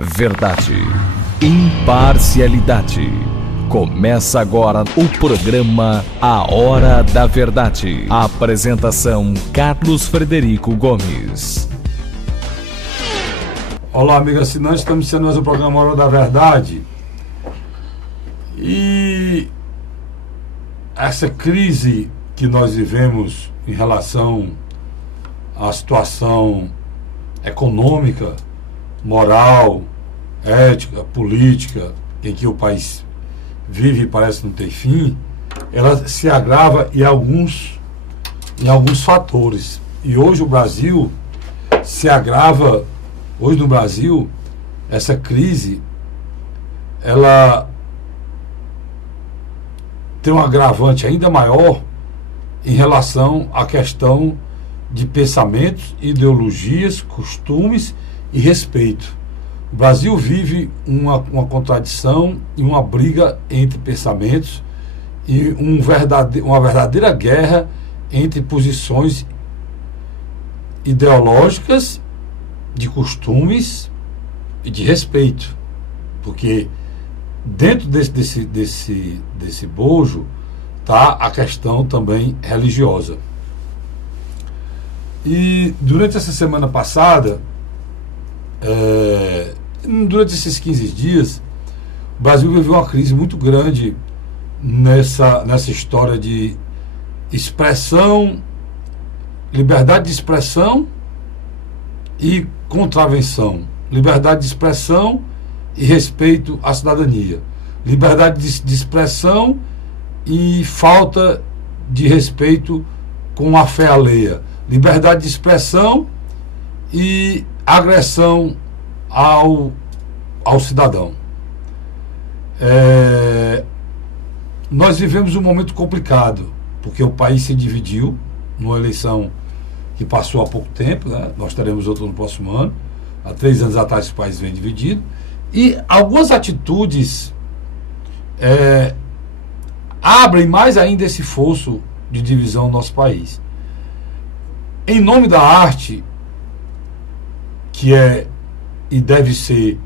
Verdade, imparcialidade. Começa agora o programa A Hora da Verdade. A apresentação: Carlos Frederico Gomes. Olá, amigo assinante, estamos iniciando mais o programa A Hora da Verdade. E essa crise que nós vivemos em relação à situação econômica, moral, ética, política, em que o país vive e parece não ter fim, ela se agrava em alguns fatores. E hoje o Brasil se agrava, hoje no Brasil, essa crise, ela tem um agravante ainda maior em relação à questão de pensamentos, ideologias, costumes e respeito. O Brasil vive uma contradição e uma briga entre pensamentos e uma verdadeira guerra entre posições ideológicas, de costumes e de respeito. Porque dentro desse bojo está a questão também religiosa. E durante essa semana passada, durante esses 15 dias, o Brasil viveu uma crise muito grande nessa história de expressão, liberdade de expressão e contravenção, liberdade de expressão e respeito à cidadania, liberdade de expressão e falta de respeito com a fé alheia, liberdade de expressão e agressão ao cidadão. Nós vivemos um momento complicado, porque o país se dividiu numa eleição que passou há pouco tempo, né? Nós teremos outra no próximo ano. Há 3 anos atrás o país vem dividido. E algumas atitudes abrem mais ainda esse fosso de divisão no nosso país. Em nome da arte, que é e deve ser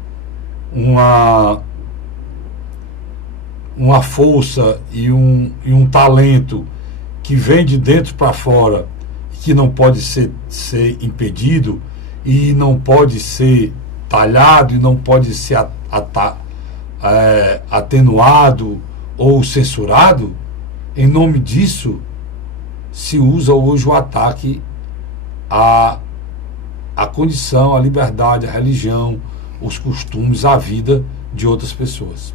uma força e um talento que vem de dentro para fora, que não pode ser impedido e não pode ser talhado e não pode ser atenuado ou censurado. Em nome disso se usa hoje o ataque à condição, à liberdade, à religião, os costumes, a vida de outras pessoas.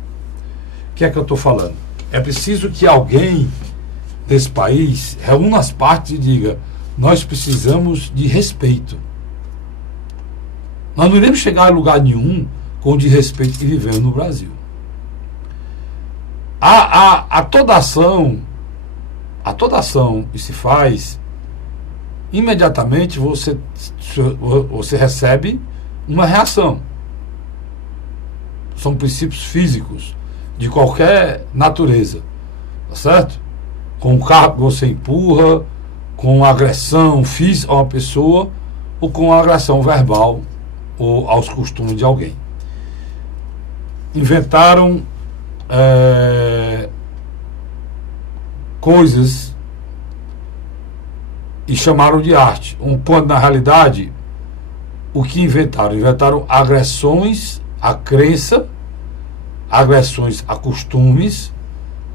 O que é que eu estou falando? É preciso que alguém desse país reúna as partes e diga: nós precisamos de respeito. Nós não iremos chegar a lugar nenhum com o de respeito que vivemos no Brasil. A toda ação que se faz, imediatamente você recebe uma reação. São princípios físicos de qualquer natureza, tá certo? Com o carro que você empurra, com agressão física a uma pessoa ou com agressão verbal ou aos costumes de alguém. Inventaram coisas e chamaram de arte, quando na realidade o que inventaram? Inventaram agressões à crença, agressões a costumes,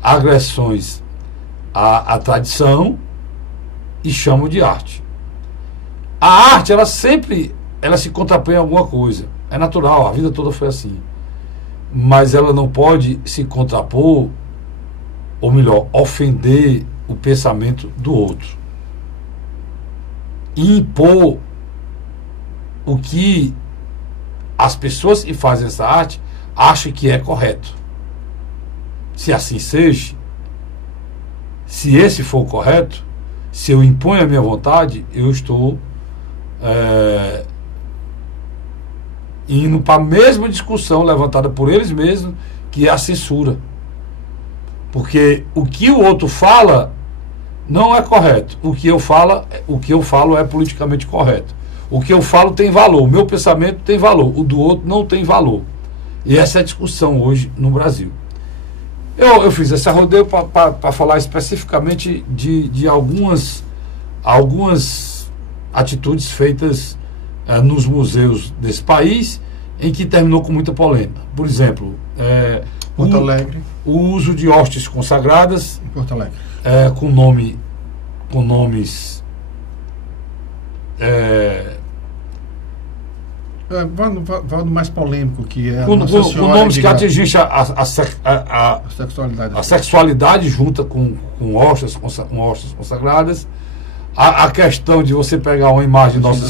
agressões à tradição e chamam de arte. A arte, ela se contrapõe a alguma coisa. É natural, a vida toda foi assim. Mas ela não pode se contrapor, ou melhor, ofender o pensamento do outro. E impor o que as pessoas que fazem essa arte acham que é correto. Se assim seja, se esse for o correto, se eu imponho a minha vontade, eu estou indo para a mesma discussão levantada por eles mesmos, que é a censura. Porque o que o outro fala não é correto. O que eu falo é politicamente correto. O que eu falo tem valor, o meu pensamento tem valor, o do outro não tem valor. E essa é a discussão hoje no Brasil. Eu fiz esse rodeio para falar especificamente de algumas atitudes feitas nos museus desse país, em que terminou com muita polêmica. Por exemplo, Porto Alegre. O uso de hostes consagradas Em Porto Alegre. com nomes Vai no mais polêmico, que é com nomes que atingissem a sexualidade. a sexualidade junta com hostas consagradas. A questão de você pegar uma imagem de Nossa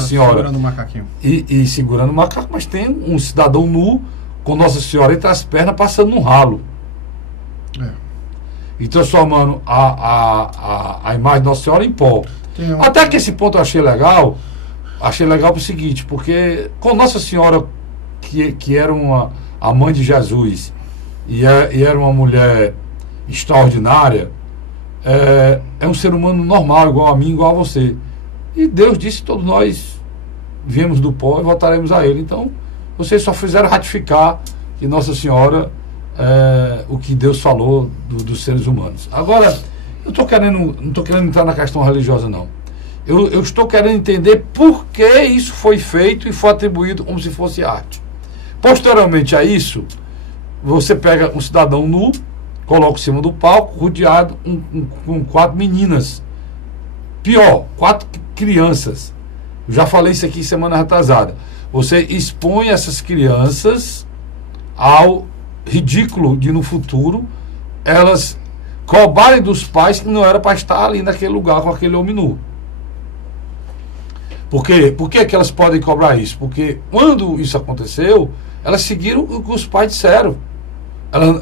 Senhora segurando um macaquinho. e segurando o macaco, mas tem um cidadão nu com Nossa Senhora entre as pernas passando num ralo e transformando a imagem de Nossa Senhora em pó. Até que esse ponto eu achei legal pro seguinte, porque com Nossa Senhora, que era a mãe de Jesus e era uma mulher extraordinária, é um ser humano normal, igual a mim, igual a você. E Deus disse que todos nós viemos do pó e voltaremos a Ele. Então, vocês só fizeram ratificar que Nossa Senhora o que Deus falou dos seres humanos. Agora, eu não estou querendo entrar na questão religiosa, não. Eu estou querendo entender por que isso foi feito e foi atribuído como se fosse arte. Posteriormente a isso, você pega um cidadão nu, coloca em cima do palco, rodeado com 4 meninas. Pior, 4 crianças. Eu já falei isso aqui semana retrasada. Você expõe essas crianças ao ridículo de, no futuro, elas cobrarem dos pais que não era para estar ali naquele lugar com aquele homem nu. Por quê? Por que elas podem cobrar isso? Porque quando isso aconteceu, elas seguiram o que os pais disseram.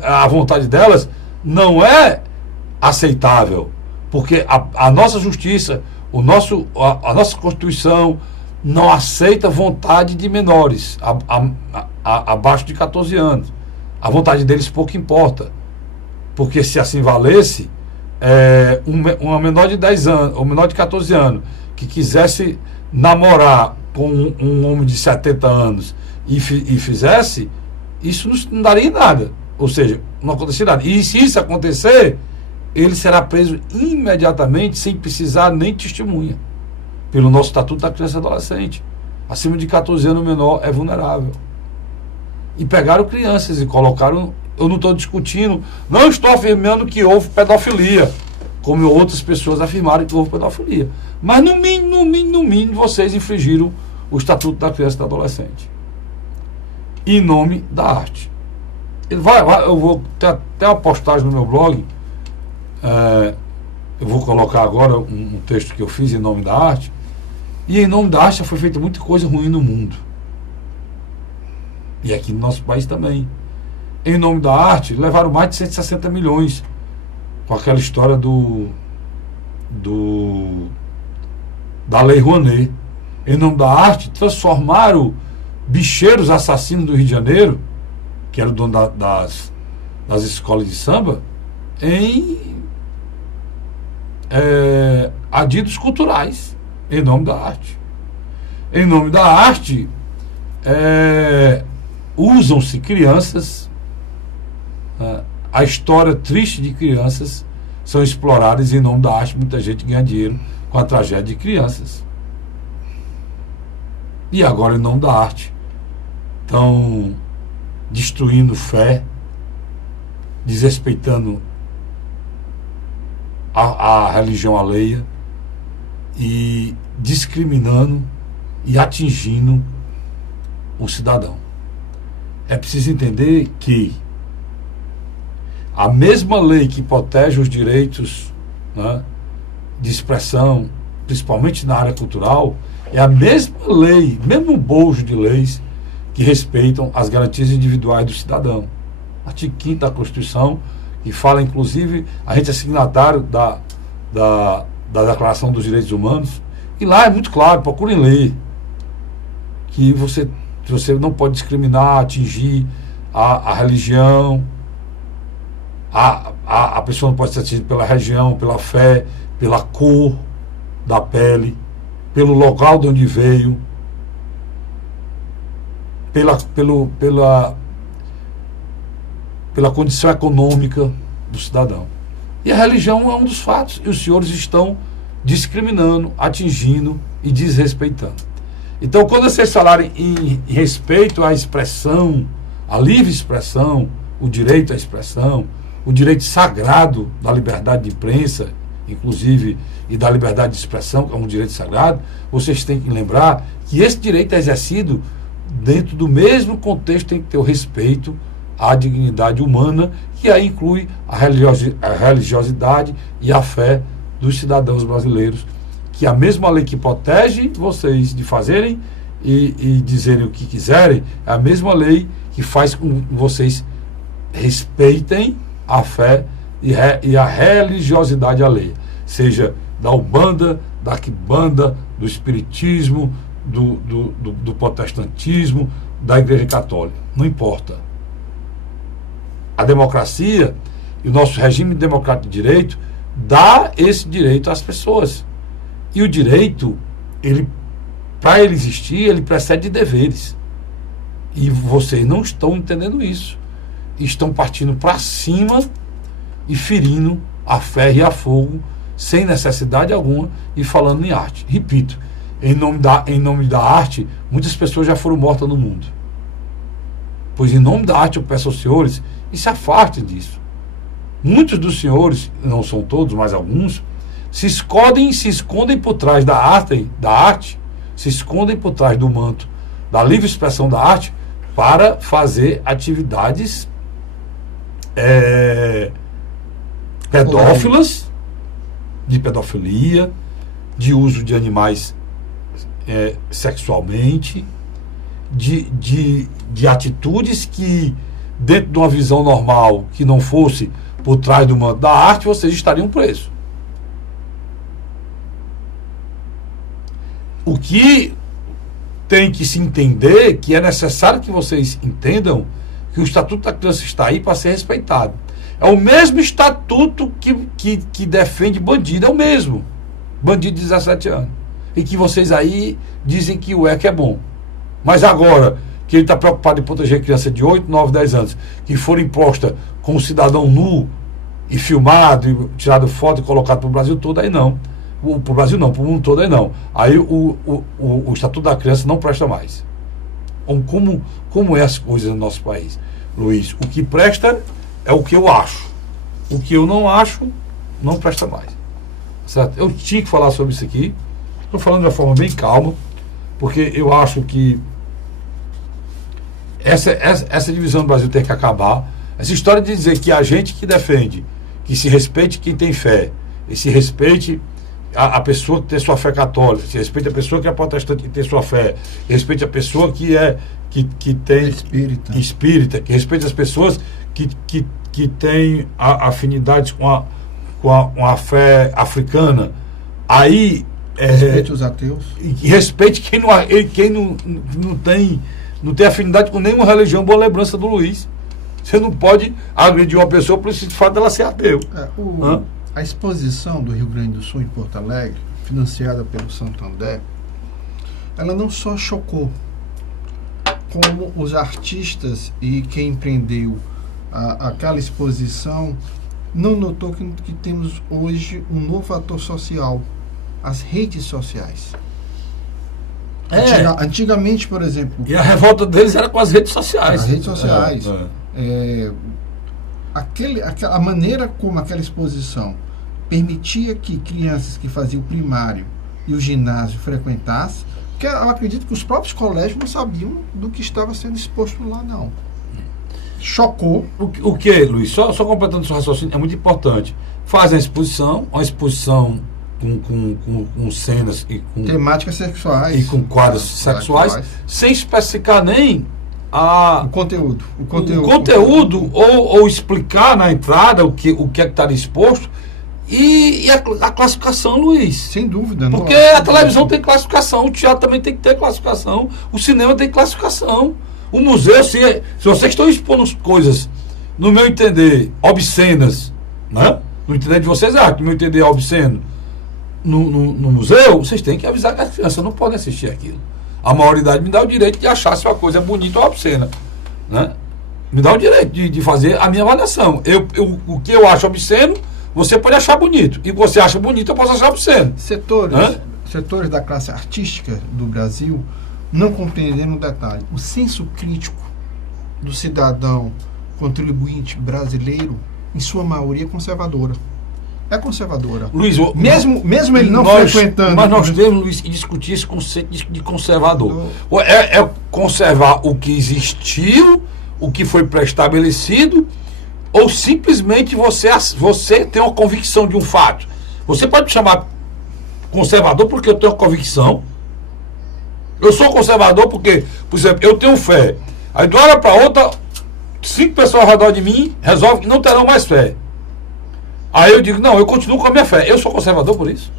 A vontade delas não é aceitável, porque a nossa justiça, a nossa Constituição não aceita vontade de menores abaixo de 14 anos. A vontade deles pouco importa, porque se assim valesse, uma menor de 10 anos ou menor de 14 anos que quisesse namorar com um homem de 70 anos e fizesse, isso não daria em nada. Ou seja, não aconteceria nada. E se isso acontecer, ele será preso imediatamente, sem precisar nem testemunha, pelo nosso Estatuto da Criança e Adolescente. Acima de 14 anos, o menor é vulnerável. E pegaram crianças e colocaram... Eu não estou discutindo, não estou afirmando que houve pedofilia, como outras pessoas afirmaram que houve pedofilia. Mas no mínimo, vocês infringiram o Estatuto da Criança e do Adolescente. Em nome da arte. Eu vou ter até uma postagem no meu blog. Eu vou colocar agora um texto que eu fiz em nome da arte. E em nome da arte foi feita muita coisa ruim no mundo. E aqui no nosso país também. Em nome da arte, levaram mais de 160 milhões com aquela história da Lei Rouanet. Em nome da arte, transformaram bicheiros assassinos do Rio de Janeiro, que era o dono das escolas de samba, em adidos culturais, em nome da arte. Em nome da arte, usam-se crianças, a história triste de crianças são exploradas. Em nome da arte, muita gente ganha dinheiro com a tragédia de crianças. E agora, em nome da arte, estão destruindo fé, desrespeitando a religião alheia e discriminando e atingindo o cidadão. É preciso entender que a mesma lei que protege os direitos, né, de expressão, principalmente na área cultural, é a mesma lei, mesmo bojo de leis que respeitam as garantias individuais do cidadão. Artigo 5º da Constituição, que fala, inclusive, a gente é signatário da Declaração dos Direitos Humanos, e lá é muito claro, procurem ler, que você não pode discriminar, atingir a religião, a pessoa não pode ser atingida pela religião, pela fé, pela cor da pele. pelo local de onde veio, pela condição econômica do cidadão. E a religião é um dos fatos, e os senhores estão discriminando, atingindo e desrespeitando. Então, quando vocês falarem em respeito à expressão, à livre expressão, o direito à expressão, o direito sagrado da liberdade de imprensa, inclusive, e da liberdade de expressão, que é um direito sagrado, vocês têm que lembrar que esse direito é exercido dentro do mesmo contexto, tem que ter o respeito à dignidade humana, que aí inclui a religiosidade e a fé dos cidadãos brasileiros, que a mesma lei que protege vocês de fazerem e dizerem o que quiserem, é a mesma lei que faz com que vocês respeitem a fé e a religiosidade alheia, seja da Umbanda, da Quimbanda, do Espiritismo, do Protestantismo, da Igreja Católica. Não importa. A democracia e o nosso regime democrático de direito dá esse direito às pessoas. E o direito, para ele existir, ele precede de deveres. E vocês não estão entendendo isso. Estão partindo para cima e ferindo a ferro e a fogo, sem necessidade alguma, e falando em arte. Repito, em nome da arte, muitas pessoas já foram mortas no mundo. Pois em nome da arte eu peço aos senhores, e se afastem disso. Muitos dos senhores, não são todos, mas alguns, se escondem por trás da arte, se escondem por trás do manto da livre expressão da arte para fazer atividades pedófilas, de pedofilia, de uso de animais sexualmente, de atitudes que, dentro de uma visão normal, que não fosse por trás do manto da arte, vocês estariam presos. O que tem que se entender, que é necessário que vocês entendam, que o Estatuto da Criança está aí para ser respeitado. É o mesmo estatuto que defende bandido, é o mesmo. Bandido de 17 anos. E que vocês aí dizem que o ECA é bom. Mas agora, que ele está preocupado em proteger criança de 8, 9, 10 anos, que for imposta com um cidadão nu e filmado, e tirado foto e colocado para o Brasil todo, aí não. Para o Brasil não, para o mundo todo aí não. Aí o Estatuto da Criança não presta mais. Como é as coisas no nosso país, Luiz? O que presta é o que eu acho. O que eu não acho, não presta mais. Certo? Eu tinha que falar sobre isso aqui. Estou falando de uma forma bem calma, porque eu acho que essa divisão do Brasil tem que acabar. Essa história de dizer que a gente que defende, que se respeite quem tem fé, e se respeite a pessoa que tem sua fé católica, se respeite a pessoa que é protestante que tem sua fé, respeite a pessoa que tem espírita, que respeite as pessoas que tem afinidades com a fé africana. Aí respeite os ateus. E respeite quem não tem afinidade com nenhuma religião. Boa lembrança do Luiz. Você não pode agredir uma pessoa por esse fato dela ser ateu. A exposição do Rio Grande do Sul em Porto Alegre, financiada pelo Santander, ela não só chocou, como os artistas e quem empreendeu aquela exposição não notou que temos hoje um novo ator social, as redes sociais. Antigamente, por exemplo... E a revolta deles era com as redes sociais. As redes sociais. A maneira como aquela exposição permitia que crianças que faziam o primário e o ginásio frequentassem, porque eu acredito que os próprios colégios não sabiam do que estava sendo exposto lá, não. Chocou. O que, Luiz? Só completando o seu raciocínio, é muito importante. Fazem uma exposição com cenas e com temáticas sexuais e com quadros sexuais, sem especificar nem o conteúdo ou explicar na entrada o que é que está exposto e a classificação, Luiz. Sem dúvida. Porque a televisão tem classificação, o teatro também tem que ter classificação, o cinema tem classificação, o museu, se vocês estão expondo coisas, no meu entender, obscenas, né? No entender de vocês, no meu entender, obsceno, no museu, vocês têm que avisar que as crianças não podem assistir aquilo. A maioridade me dá o direito de achar se uma coisa é bonita ou obscena, né? Me dá o direito de fazer a minha avaliação. O que eu acho obsceno, você pode achar bonito. E o que você acha bonito, eu posso achar obsceno. Setores da classe artística do Brasil não compreenderam um detalhe. O senso crítico do cidadão contribuinte brasileiro, em sua maioria, é conservadora. É conservadora. Luiz, mesmo ele não frequentando... Mas nós temos, Luiz, que discutir esse conceito de conservador. É conservar o que existiu, o que foi pré-estabelecido, ou simplesmente você tem uma convicção de um fato. Você pode me chamar conservador porque eu tenho uma convicção. Eu sou conservador porque, por exemplo, eu tenho fé. Aí de uma hora para outra, 5 pessoas ao redor de mim resolvem que não terão mais fé. Aí eu digo, não, eu continuo com a minha fé. Eu sou conservador por isso?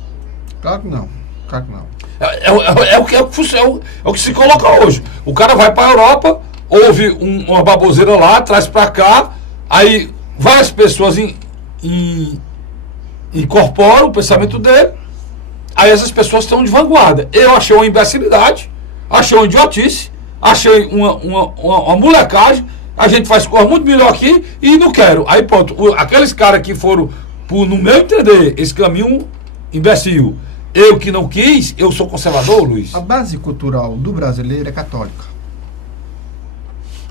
Claro que não. Claro que não. É o que se coloca hoje. O cara vai para a Europa, ouve uma baboseira lá, traz para cá, aí várias pessoas incorporam o pensamento dele, aí essas pessoas estão de vanguarda. Eu achei uma imbecilidade, achei uma idiotice, achei uma molecagem, a gente faz coisa muito melhor aqui e não quero. Aí pronto, aqueles caras que foram, no meu entender, esse caminho imbecil, eu que não quis, eu sou conservador, Luiz? A base cultural do brasileiro é católica.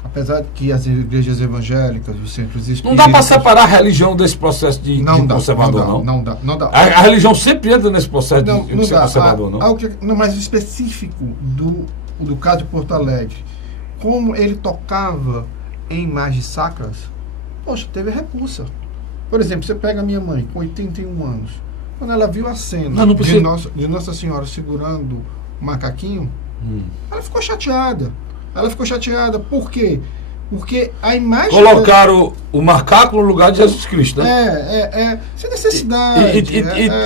Apesar de que as igrejas evangélicas, os centros espíritas... Não dá para separar a religião desse processo de conservador, não? Não dá. A religião sempre entra nesse processo de ser conservador, não? Não, mas o específico do caso de Porto Alegre, como ele tocava em imagens sacras, poxa, teve repulsa. Por exemplo, você pega a minha mãe, com 81 anos, quando ela viu a cena de Nossa Senhora segurando o macaquinho, ela ficou chateada. Por quê? Porque a imagem... Colocaram o macaco no lugar de Jesus Cristo, né? Sem necessidade.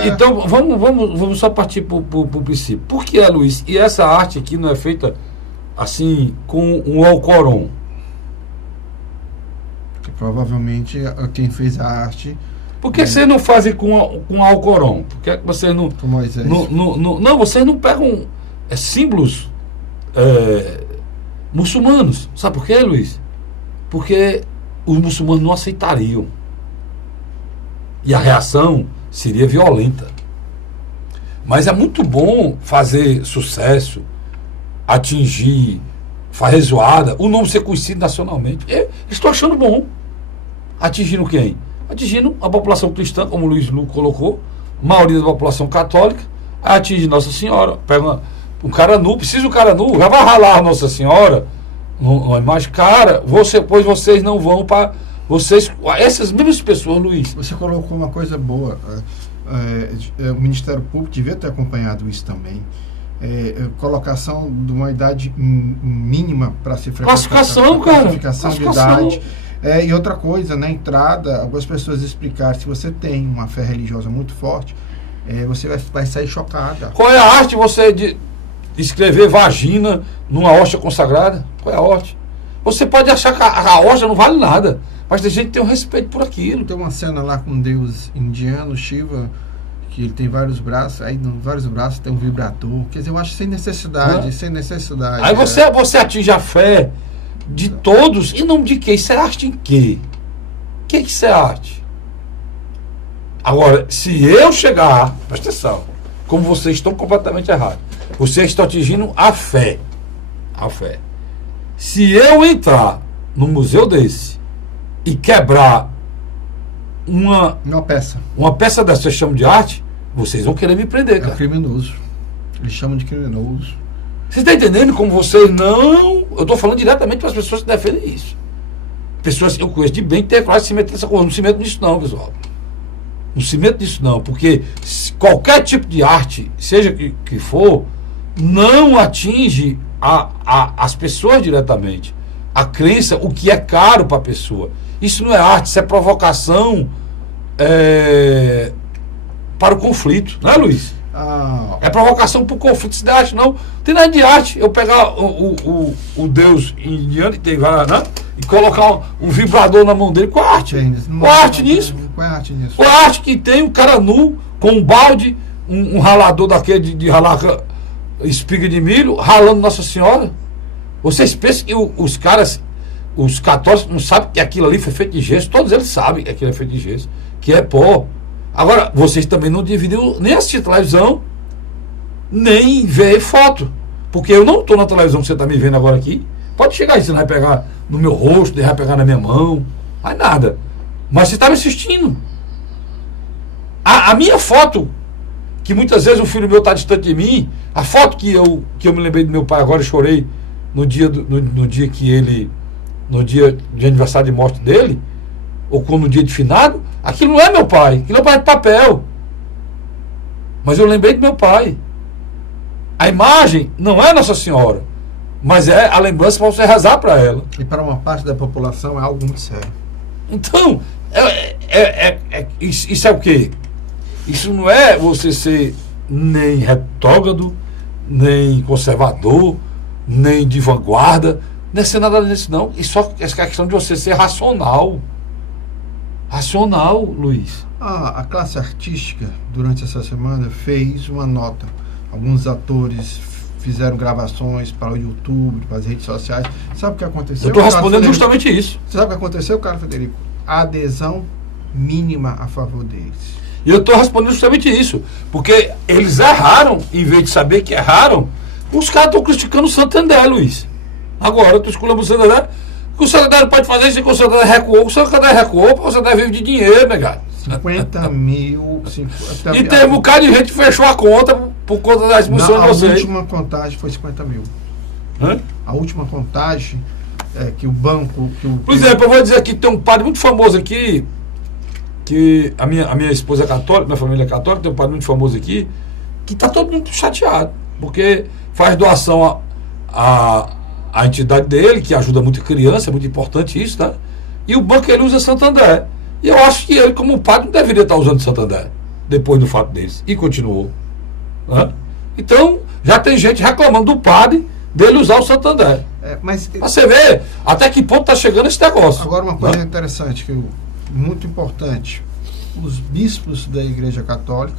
Então, vamos só partir para o princípio. Por que é, Luiz? E essa arte aqui não é feita assim, com um alcoron? Que provavelmente quem fez a arte... Por que vocês não fazem com alcoron? Por que vocês não... Com Moisés. Não, vocês não pegam símbolos muçulmanos. Sabe por quê, Luiz? Porque os muçulmanos não aceitariam. E a reação seria violenta. Mas é muito bom fazer sucesso, atingir, fazer zoada, o nome ser conhecido nacionalmente. Eu estou achando bom. Atingindo quem? Atingindo a população cristã, como o Luiz Lu colocou, a maioria da população católica, atinge Nossa Senhora, pega um cara nu, precisa um cara nu, já vai ralar a Nossa Senhora, uma imagem, cara, pois vocês não vão para... essas mesmas pessoas, Luiz. Você colocou uma coisa boa, o Ministério Público devia ter acompanhado isso também. Colocação de uma idade mínima para se frequentar. Classificação, cara. Classificação de idade. E outra coisa, na entrada, algumas pessoas explicaram, se você tem uma fé religiosa muito forte, você vai sair chocada. Qual é a arte você de escrever vagina numa hóstia consagrada? Qual é a arte? Você pode achar que a hóstia não vale nada, mas tem gente que tem um respeito por aquilo. Tem uma cena lá com um deus indiano, Shiva, que ele tem vários braços, aí nos vários braços tem um vibrador. Quer dizer, eu acho sem necessidade. Aí você atinge a fé de todos e não de quem? Isso é arte em quê? O que isso é arte? Agora, se eu chegar, presta atenção, como vocês estão completamente errados, vocês estão atingindo a fé. A fé. Se eu entrar num museu desse e quebrar uma peça dessa, vocês chamam de arte, vocês vão querer me prender, cara. É criminoso. Eles chamam de criminoso. Você está entendendo como vocês não... Eu estou falando diretamente para as pessoas que defendem isso. Pessoas que eu conheço de bem que tem coragem de se meter nessa coisa. Não se mete nisso não, pessoal. Não se mete nisso não, porque qualquer tipo de arte, seja que for, não atinge as pessoas diretamente. A crença, o que é caro para a pessoa. Isso não é arte, isso é provocação para o conflito. Não é, Luiz? É provocação para o conflito. Isso não é arte, não. Não tem nada de arte. Eu pegar o Deus indiano que tem várias, né? E colocar um vibrador na mão dele. Qual é arte? Qual é arte nisso? Qual é a arte nisso? Qual é a arte que tem um cara nu com um balde um ralador daquele de ralar espiga de milho, ralando Nossa Senhora. Vocês pensam que os caras, os católicos, não sabem que aquilo ali foi feito de gesso? Todos eles sabem que aquilo é feito de gesso, que é pó. Agora, vocês também não deviam nem assistir televisão, nem ver foto. Porque eu não estou na televisão que você está me vendo agora aqui. Pode chegar aí, você não vai pegar no meu rosto, não vai pegar na minha mão, mais nada. Mas você está me assistindo. A minha foto, que muitas vezes o filho meu está distante de mim, a foto que eu me lembrei do meu pai agora e chorei no dia de aniversário de morte dele, ou no dia de finado, aquilo não é meu pai, aquilo é pai de papel. Mas eu lembrei do meu pai. A imagem não é Nossa Senhora, mas é a lembrança para você rezar para ela. E para uma parte da população é algo muito sério. Então, isso é o quê? Isso não é você ser nem retrógrado, nem conservador, nem de vanguarda, não é ser nada disso não. E só é a questão de você ser racional. Racional, Luiz. A classe artística, durante essa semana, fez uma nota. Alguns atores fizeram gravações para o YouTube, para as redes sociais. Sabe o que aconteceu? Eu estou respondendo justamente isso. Sabe o que aconteceu, Carlos Frederico? A adesão mínima a favor deles. E eu estou respondendo justamente isso. Porque eles erraram, em vez de saber que erraram, os caras estão criticando o Santander, Luiz. Agora, eu estou escolhendo o Santander. O Santander não pode fazer isso, que o Santander recuou. O Santander recuou, porque o Santander vive de dinheiro, negado. 50 mil... E tem um bocado de gente que fechou a conta por conta da expulsão de vocês. A última contagem foi 50 mil. Hã? A última contagem é que o banco... Por exemplo, eu vou dizer aqui, tem um padre muito famoso aqui, que a minha esposa é católica, minha família é católica, tem um padre muito famoso aqui, que está todo mundo chateado, porque faz doação à entidade dele, que ajuda muito criança, é muito importante isso, tá? E o banco ele usa Santander. E eu acho que ele, como padre, não deveria estar usando Santander, depois do fato deles. E continuou. Né? Então, já tem gente reclamando do padre dele usar o Santander. Mas você vê até que ponto está chegando esse negócio. Agora, uma coisa interessante, muito importante. Os bispos da Igreja Católica,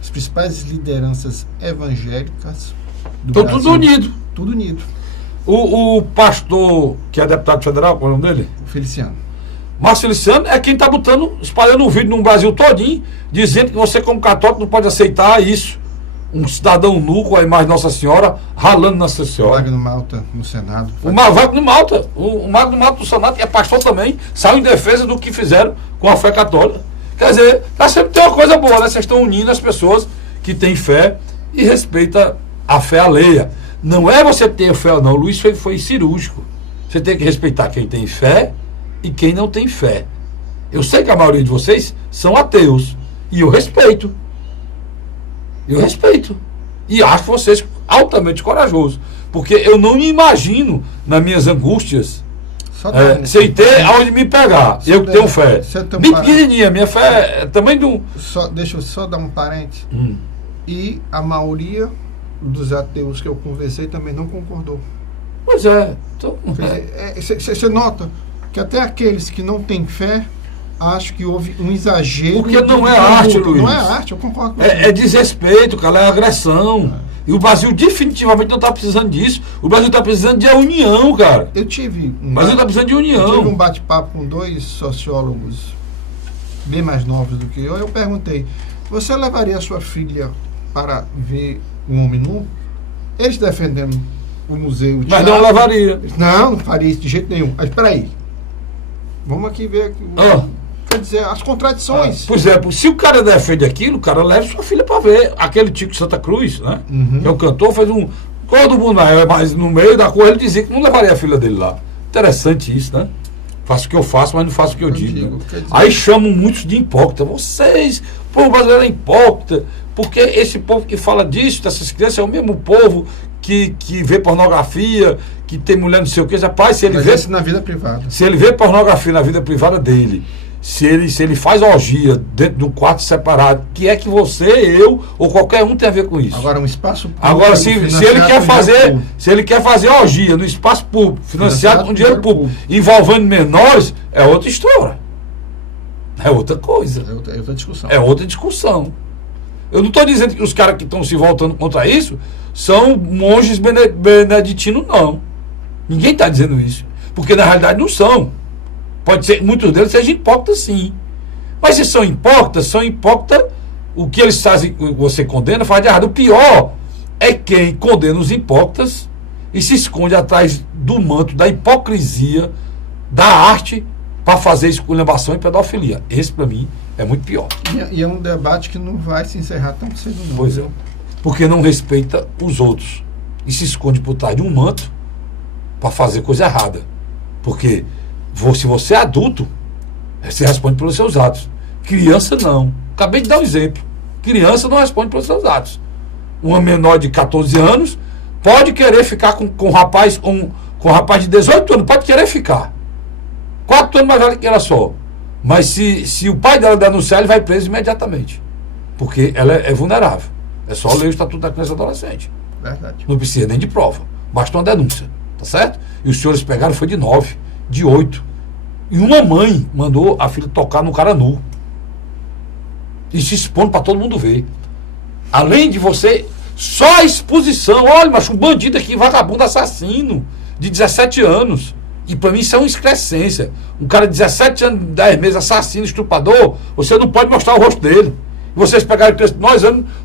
as principais lideranças evangélicas do Brasil, tudo unido. Tudo unido. O pastor, que é deputado federal, qual é o nome dele? O Feliciano. Márcio Feliciano é quem está espalhando um vídeo no Brasil todinho, dizendo que você, como católico, não pode aceitar isso. Um cidadão nu com a imagem de Nossa Senhora, ralando Nossa Senhora. O Magno Malta no Senado. O Magno Malta no Senado, que é pastor também, saiu em defesa do que fizeram com a fé católica. Quer dizer, tá sempre tem uma coisa boa, né? Vocês estão unindo as pessoas que têm fé e respeita a fé alheia. Não é você ter fé ou não. O Luiz foi cirúrgico. Você tem que respeitar quem tem fé e quem não tem fé. Eu sei que a maioria de vocês são ateus. E eu respeito. E acho vocês altamente corajosos. Porque eu não me imagino, nas minhas angústias, sem ter aonde me pegar. Eu que tenho fé. Bem pequenininha, minha fé é também de um... Deixa eu só dar um parênteses. E a maioria dos ateus que eu conversei também não concordou. Pois é. Você nota que até aqueles que não têm fé, acho que houve um exagero. Porque não é arte, Luiz. Não é arte, eu concordo com você. É desrespeito, cara, é agressão. E o Brasil definitivamente não está precisando disso. O Brasil está precisando de união, cara. O Brasil está precisando de união. Eu tive um bate-papo com 2 sociólogos bem mais novos do que eu. Eu perguntei: você levaria a sua filha para ver um homem nu? Eles defendendo o museu. Mas não levaria. Não faria isso de jeito nenhum. Mas espera aí. Vamos aqui ver. Quer dizer, as contradições. Pois é, se o cara defende aquilo, o cara leva sua filha para ver. Aquele Tico Santa Cruz, né? Que é o cantor, fez um... Todo mundo, mas no meio da coisa ele dizia que não levaria a filha dele lá. Interessante isso, né? Faço o que eu faço, mas não faço o que eu digo. Né? Aí chamam muitos de hipócrita. Vocês, o povo brasileiro é hipócrita, porque esse povo que fala disso, dessas crianças, é o mesmo povo que vê pornografia, que tem mulher não sei o que. Rapaz, se ele vê... Isso na vida privada. Se ele vê pornografia na vida privada dele, se ele faz orgia dentro de um quarto separado, que é que você, eu ou qualquer um tem a ver com isso? Agora, um espaço público. Agora, se ele quer fazer orgia no espaço público, financiado com dinheiro público, envolvendo menores, é outra história. É outra coisa. É outra discussão. É outra discussão. Eu não estou dizendo que os caras que estão se voltando contra isso são monges beneditinos, não. Ninguém está dizendo isso. Porque na realidade não são. Pode ser que muitos deles sejam hipócritas, sim. Mas se são hipócritas, o que eles fazem, você condena, faz de errado. O pior é quem condena os hipócritas e se esconde atrás do manto da hipocrisia, da arte, para fazer esculhambação e pedofilia. Esse, para mim, é muito pior. E é um debate que não vai se encerrar tão cedo, não. Pois é. Porque não respeita os outros. E se esconde por trás de um manto para fazer coisa errada. Porque se você é adulto, você responde pelos seus atos. Criança, não. Acabei de dar um exemplo. Criança não responde pelos seus atos. Uma menor de 14 anos pode querer ficar com um rapaz de 18 anos, pode querer ficar. 4 anos mais velho que ela só. Mas se o pai dela denunciar, ele vai preso imediatamente. Porque ela é vulnerável. É só ler o Estatuto da Criança e Adolescente. Verdade. Não precisa nem de prova. Basta uma denúncia. Tá certo? E os senhores pegaram, foi de 9, de 8. E uma mãe mandou a filha tocar no cara nu. E se expondo para todo mundo ver. Além de você, só a exposição. Olha, mas um bandido aqui, vagabundo, assassino, de 17 anos. E para mim isso é uma excrescência. Um cara de 17 anos, 10 meses, assassino, estuprador, você não pode mostrar o rosto dele. E vocês pegaram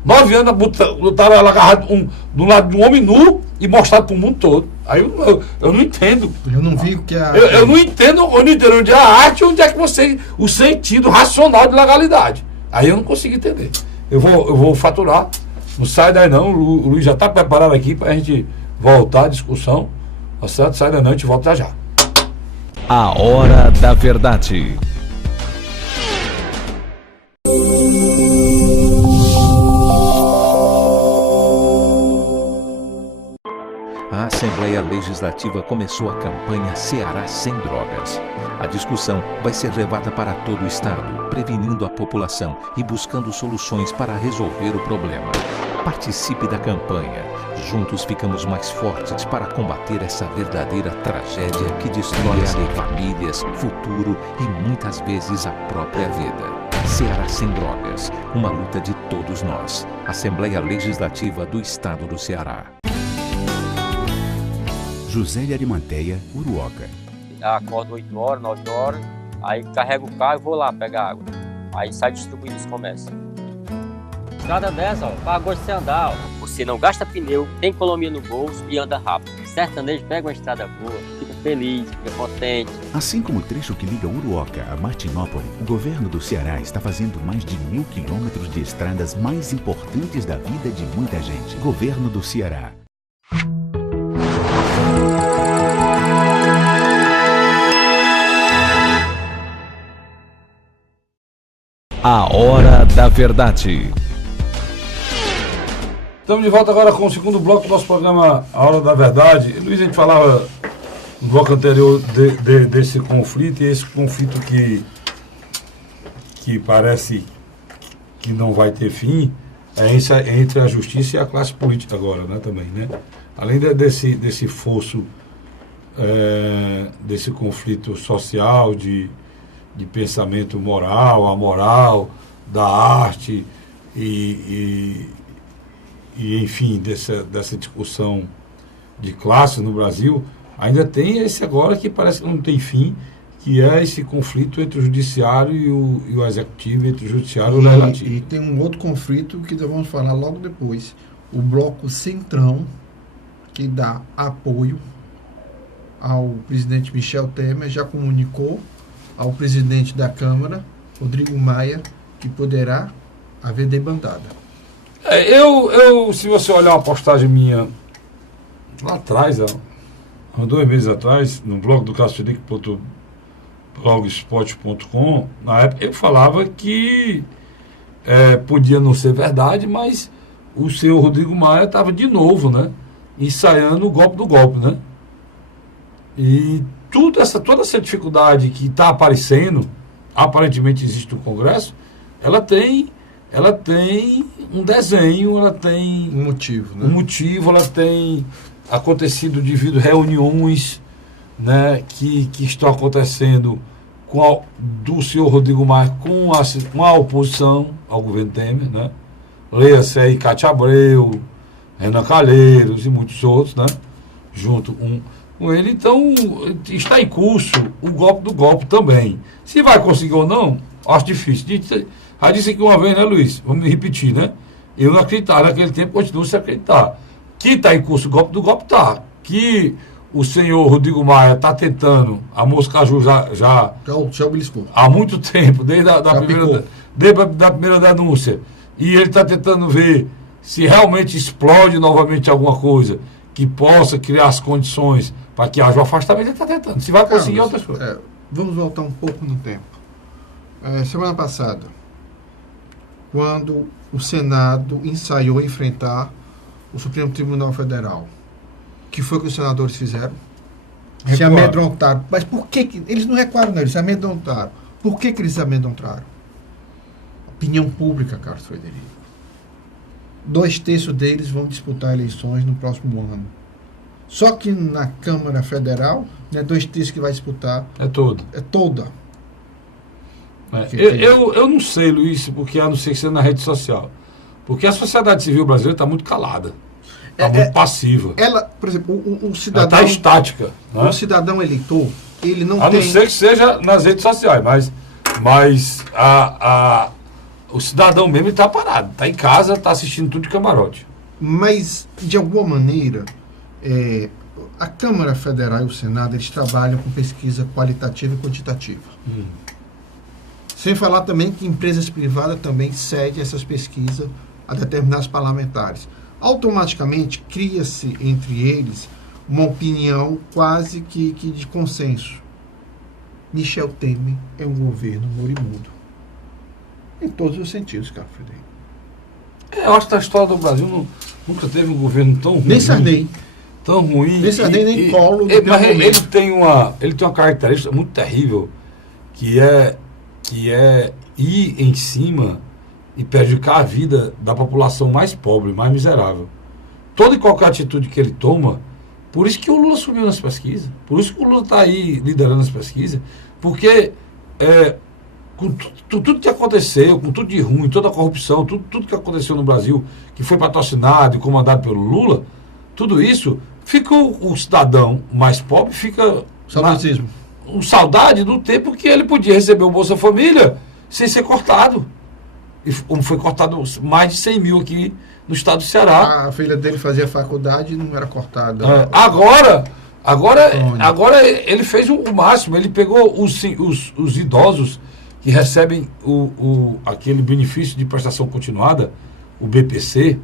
9 anos, botaram ela agarrado do lado de um homem nu e mostraram para o mundo todo. Aí eu não entendo. Eu não vi o que a... Eu não entendo onde é a arte, onde é que você... O sentido racional de legalidade. Aí eu não consigo entender. Eu vou faturar. Não sai daí não. O Luiz já está preparado aqui para a gente voltar à discussão. Tá certo? Sai daí não, a gente volta já. A Hora da Verdade. A Assembleia Legislativa começou a campanha Ceará Sem Drogas. A discussão vai ser levada para todo o estado, prevenindo a população e buscando soluções para resolver o problema. Participe da campanha. Juntos ficamos mais fortes para combater essa verdadeira tragédia que destrói famílias, futuro e muitas vezes a própria vida. Ceará Sem Drogas, uma luta de todos nós. Assembleia Legislativa do Estado do Ceará. José de Arimanteia, Uruoca. Acordo 8 horas, 9 horas, aí carrego o carro e vou lá pegar água. Aí sai distribuindo os comércios. Estrada dessa, para gosto de você andar, ó. Você não gasta pneu, tem economia no bolso e anda rápido. Sertanejo pega uma estrada boa, fica feliz, fica potente. Assim como o trecho que liga Uruoca a Martinópole, o governo do Ceará está fazendo mais de 1.000 quilômetros de estradas mais importantes da vida de muita gente. Governo do Ceará. A Hora da Verdade. Estamos de volta agora com o segundo bloco do nosso programa A Hora da Verdade. Luiz, a gente falava no bloco anterior desse conflito, e esse conflito que parece que não vai ter fim, é entre a justiça e a classe política agora, né, também, né? Além desse fosso, desse conflito social, de pensamento moral, amoral, da arte e enfim, dessa discussão de classes no Brasil, ainda tem esse agora que parece que não tem fim, que é esse conflito entre o judiciário e o executivo, entre o judiciário e o legislativo. E tem um outro conflito que nós vamos falar logo depois. O bloco Centrão, que dá apoio ao presidente Michel Temer, já comunicou ao presidente da Câmara, Rodrigo Maia, que poderá haver debandada. Se você olhar uma postagem minha lá atrás, há 2 meses atrás, no blog do CastroHenrique.blogspot.com, na época eu falava que podia não ser verdade, mas o senhor Rodrigo Maia estava de novo, né, ensaiando o golpe do golpe, né? E toda essa dificuldade que está aparecendo, aparentemente existe no Congresso, ela tem um desenho, ela tem um motivo, né? Ela tem acontecido devido a reuniões, né, que estão acontecendo do senhor Rodrigo Maia com a oposição ao governo Temer, né? leia-se aí Cátia Abreu, Renan Calheiros e muitos outros, né? Junto com ele. Então, está em curso o golpe do golpe também. Se vai conseguir ou não, acho difícil. Já disse aqui uma vez, né, Luiz? Vamos repetir, né? Eu não acreditava naquele tempo, continuo sem acreditar. Que está em curso o golpe do golpe, tá. Que o senhor Rodrigo Maia está tentando, a Moscaju já há muito tempo, desde a primeira denúncia, e ele está tentando ver se realmente explode novamente alguma coisa que possa criar as condições para que haja o afastamento. Ele está tentando. Se vai conseguir, outras coisas. Vamos voltar um pouco no tempo. Semana passada, quando o Senado ensaiou enfrentar o Supremo Tribunal Federal, que foi o que os senadores fizeram? Se amedrontaram. Mas por que eles não recuaram, não? Eles se amedrontaram. Por que eles se amedrontaram? Opinião pública, Carlos Frederico. 2/3 deles vão disputar eleições no próximo ano. Só que na Câmara Federal, não é 2/3 que vai disputar. É toda. É toda. Eu não sei, Luiz, porque a não ser que seja na rede social. Porque a sociedade civil brasileira está muito calada. Está muito passiva. Ela, por exemplo, o cidadão... Ela está estática. Né? O cidadão eleitor, ele não tem... tem... A não ser que seja nas redes sociais, mas o cidadão mesmo está parado. Está em casa, está assistindo tudo de camarote. Mas, de alguma maneira, a Câmara Federal e o Senado, eles trabalham com pesquisa qualitativa e quantitativa. Sem falar também que empresas privadas também cedem essas pesquisas a determinados parlamentares. Automaticamente cria-se entre eles uma opinião quase que de consenso. Michel Temer é um governo moribundo. Em todos os sentidos, Carlos Frederico. Eu acho que a história do Brasil nunca teve um governo tão ruim. Nem Sarney. Tão ruim. Nem Sarney, nem Collor. Mas ele tem uma característica muito terrível, que é ir em cima e prejudicar a vida da população mais pobre, mais miserável. Toda e qualquer atitude que ele toma, por isso que o Lula subiu nas pesquisas, por isso que o Lula está aí liderando as pesquisas, porque com tudo que aconteceu, com tudo de ruim, toda a corrupção, tudo que aconteceu no Brasil, que foi patrocinado e comandado pelo Lula, tudo isso, fica o cidadão mais pobre, fica... Saudosismo. Saudade do tempo que ele podia receber o Bolsa Família sem ser cortado. E foi cortado mais de 100 mil aqui no estado do Ceará. A filha dele fazia faculdade e não era cortada. Agora ele fez o máximo. Ele pegou os idosos que recebem aquele benefício de prestação continuada, o BPC.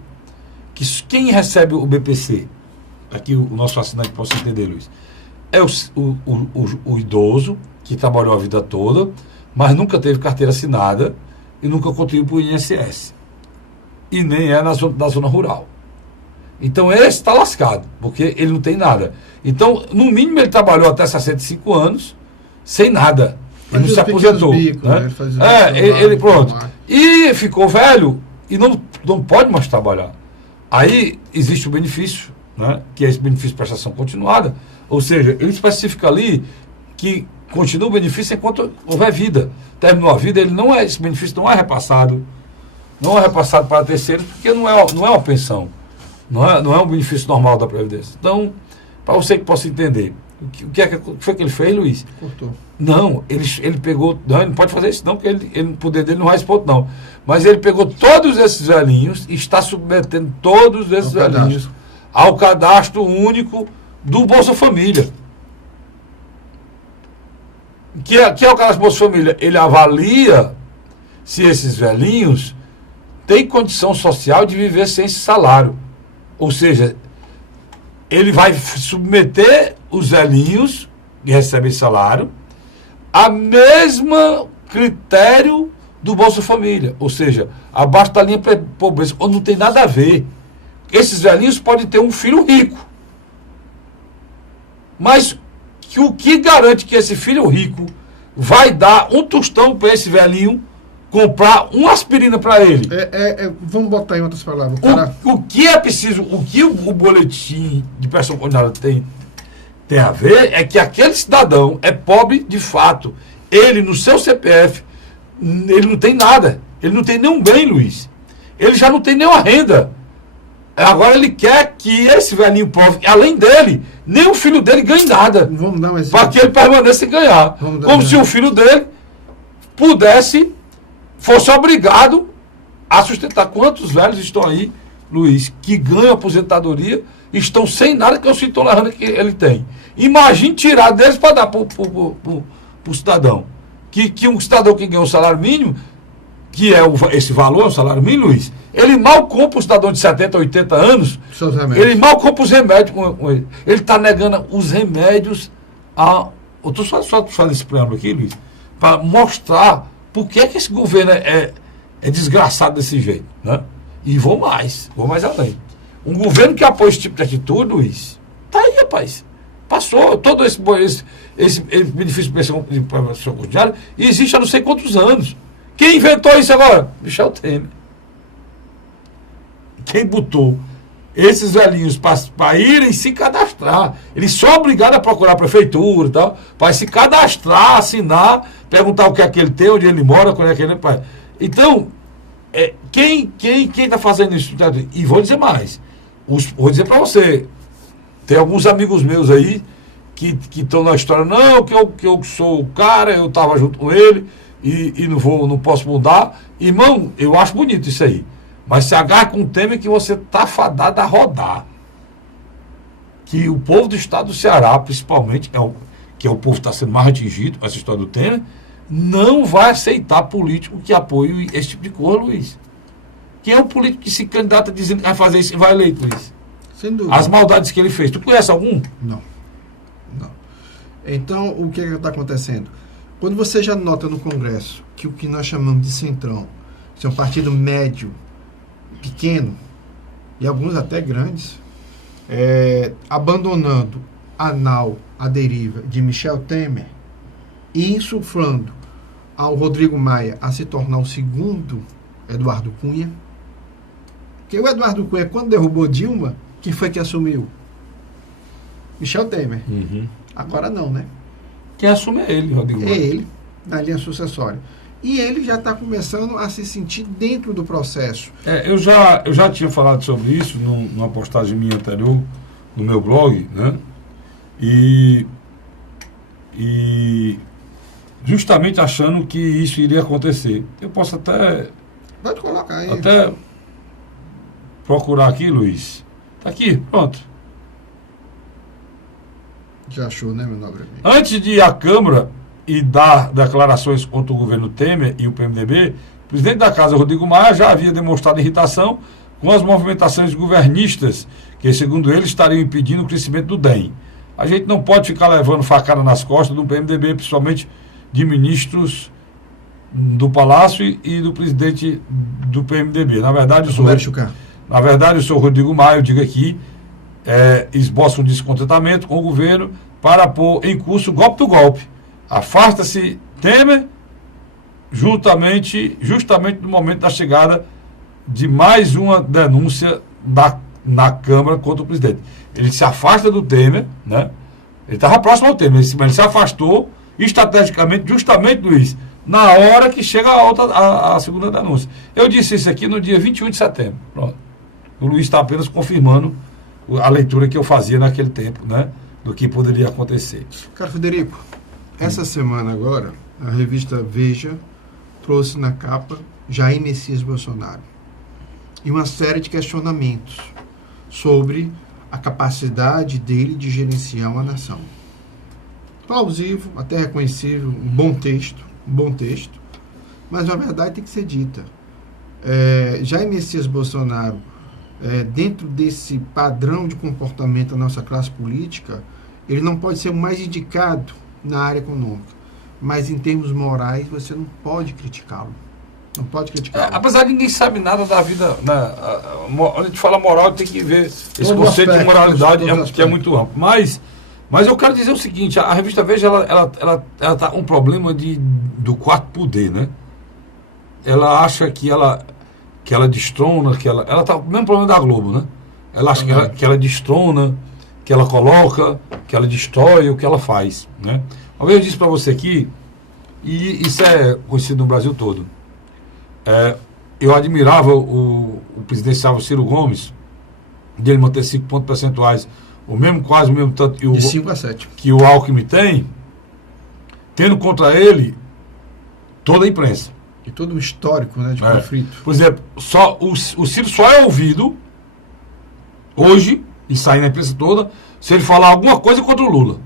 Quem recebe o BPC? Aqui o nosso assinante possa entender, Luiz. É o idoso que trabalhou a vida toda, mas nunca teve carteira assinada e nunca contribuiu para o INSS. E nem é da zona rural. Então esse está lascado, porque ele não tem nada. Então, no mínimo, ele trabalhou até 65 anos sem nada. Ele não se aposentou. Ele pronto. E ficou velho e não pode mais trabalhar. Aí existe o benefício, né, que é esse benefício de prestação continuada. Ou seja, ele especifica ali que continua o benefício enquanto houver vida. Terminou a vida, esse benefício não é repassado. Não é repassado para terceiros, porque não é uma pensão. Não é um benefício normal da Previdência. Então, para você que possa entender, o que foi que ele fez, Luiz? Cortou. Não, ele pegou... Não, ele não pode fazer isso não, porque o poder dele não vai esse ponto, não. Mas ele pegou todos esses velhinhos e está submetendo todos esses velhinhos ao cadastro único do Bolsa Família. Que é o cadastro do Bolsa Família. Ele avalia se esses velhinhos têm condição social de viver sem esse salário. Ou seja, ele vai submeter os velhinhos que recebem salário a mesmo critério do Bolsa Família. Ou seja, abaixo da linha de pobreza, onde não tem nada a ver. Esses velhinhos podem ter um filho rico. Mas o que garante que esse filho rico vai dar um tostão para esse velhinho comprar uma aspirina para ele? Vamos botar em outras palavras. O que é preciso, o que o boletim de prestação continuada tem a ver é que aquele cidadão é pobre de fato. Ele, no seu CPF, ele não tem nada. Ele não tem nenhum bem, Luiz. ele já não tem nenhuma renda. Agora ele quer que esse velhinho pobre, além dele, nem o filho dele ganhe nada. Vamos dar um exemplo. Para que ele permaneça sem ganhar. Como se o filho dele fosse obrigado a sustentar. Quantos velhos estão aí, Luiz, que ganham aposentadoria, estão sem nada, que é o sintolerante que ele tem. Imagine tirar deles para dar para o cidadão. Que um cidadão que ganha o salário mínimo, que é esse valor, o salário mínimo, Luiz, ele mal compra o cidadão de 70, 80 anos, ele mal compra os remédios com ele. Ele está negando os remédios a... Eu estou só fazendo esse preâmbulo aqui, Luiz, para mostrar por que esse governo é desgraçado desse jeito, né? E vou mais além. Um governo que apoia esse tipo de atitude, Luiz, tá aí, rapaz. Passou todo esse benefício de pensão cotidiana e existe há não sei quantos anos. Quem inventou isso agora? Michel Temer. Quem botou esses velhinhos para irem se cadastrar? Eles são obrigados a procurar a prefeitura e tal, para se cadastrar, assinar, perguntar o que é que ele tem, onde ele mora, quando é que ele faz. Então, quem está fazendo isso? E vou dizer mais. Vou dizer para você, tem alguns amigos meus aí que estão na história, não, que eu sou o cara, eu estava junto com ele e não posso mudar. Irmão, eu acho bonito isso aí. Mas se agarra com o Temer que você está fadado a rodar. Que o povo do estado do Ceará, principalmente, que é o povo que está sendo mais atingido com essa história do Temer, não vai aceitar político que apoie esse tipo de coisa, Luiz. Quem é um político que se candidata dizendo que vai fazer isso e vai eleito, Luiz? Sem dúvida. As maldades que ele fez. Tu conhece algum? Não. Então, o que está acontecendo? Quando você já nota no Congresso que o que nós chamamos de centrão, que é um partido médio, pequeno, e alguns até grandes, abandonando a nau, a deriva de Michel Temer, e insuflando ao Rodrigo Maia a se tornar o segundo Eduardo Cunha. Porque o Eduardo Cunha, quando derrubou Dilma, quem foi que assumiu? Michel Temer. Uhum. Agora não, né? Quem assume é ele, Rodrigo Maia. É ele, na linha sucessória. E ele já está começando a se sentir dentro do processo. Eu já tinha falado sobre isso numa postagem minha anterior, no meu blog, né? E justamente achando que isso iria acontecer. Eu posso até... Pode colocar aí. Até procurar aqui, Luiz. Tá aqui, pronto. Já achou, né, meu nobre amigo? Antes de ir à Câmara e dar declarações contra o governo Temer e o PMDB, o presidente da Casa, Rodrigo Maia, já havia demonstrado irritação com as movimentações governistas, que, segundo ele, estariam impedindo o crescimento do DEM. A gente não pode ficar levando facada nas costas do PMDB, principalmente de ministros do Palácio e do presidente do PMDB. Na verdade, o senhor Rodrigo Maia, eu digo aqui, esboça um descontentamento com o governo para pôr em curso o golpe do golpe. Afasta-se Temer justamente no momento da chegada de mais uma denúncia na Câmara contra o presidente. Ele se afasta do Temer, né? Ele estava próximo ao Temer, mas ele se afastou estrategicamente, justamente, Luiz, na hora que chega a segunda denúncia. Eu disse isso aqui no dia 21 de setembro. Pronto. O Luiz está apenas confirmando a leitura que eu fazia naquele tempo, né? Do que poderia acontecer. Cara, Frederico, essa semana agora, a revista Veja trouxe na capa Jair Messias Bolsonaro e uma série de questionamentos sobre a capacidade dele de gerenciar uma nação. Plausível, até reconhecível, um bom texto, mas a verdade tem que ser dita. Jair Messias Bolsonaro, dentro desse padrão de comportamento da nossa classe política, ele não pode ser o mais indicado na área econômica, mas em termos morais você não pode criticá-lo. Não pode criticá-lo. Apesar de ninguém sabe nada da vida, né? Quando a gente fala moral, tem que ver esse conceito de moralidade, que é muito amplo. Mas eu quero dizer o seguinte, a revista Veja, ela tá com um problema do quarto poder, né? Ela acha que ela destrona, que ela tá com o mesmo problema da Globo, né? Ela acha que ela destrona, que ela coloca, que ela destrói o que ela faz, né? Uma vez eu disse para você aqui, e isso é conhecido no Brasil todo, eu admirava o presidenciável Ciro Gomes, dele manter 5 pontos percentuais, quase o mesmo tanto de 5 a 7 que o Alckmin tem, tendo contra ele toda a imprensa. E todo um histórico, né, de conflito. Por exemplo, o Ciro só é ouvido hoje, e sai na imprensa toda, se ele falar alguma coisa contra o Lula.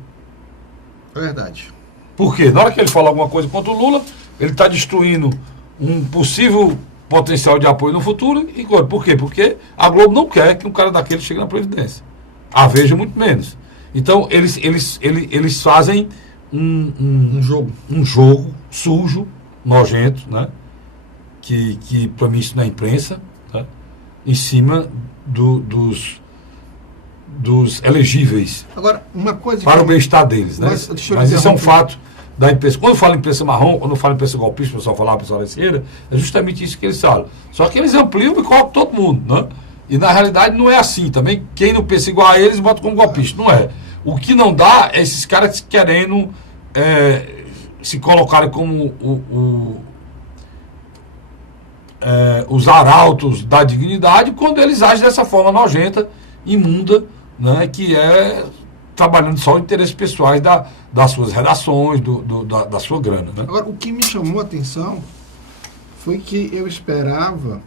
É verdade. Por quê? Na hora que ele fala alguma coisa contra o Lula, ele está destruindo um possível potencial de apoio no futuro. E por quê? Porque a Globo não quer que um cara daquele chegue na Previdência. A Veja muito menos. Então, eles fazem um jogo sujo, nojento, né? Que para mim isso não é imprensa, né? Em cima dos elegíveis. Agora, uma coisa para o bem-estar deles, né? Mas isso é um fato da imprensa. Quando eu falo imprensa marrom, quando eu falo imprensa golpista, o pessoal falar, o pessoal da esquerda, é justamente isso que eles falam. Só que eles ampliam e colocam todo mundo, né? E na realidade não é assim. Também quem não pensa igual a eles bota como golpista. Não é. O que não dá é esses caras querendo se colocarem como os arautos da dignidade, quando eles agem dessa forma nojenta, imunda, né, que é trabalhando só interesses pessoais das suas redações, da sua grana. Né? Agora, o que me chamou a atenção foi que eu esperava,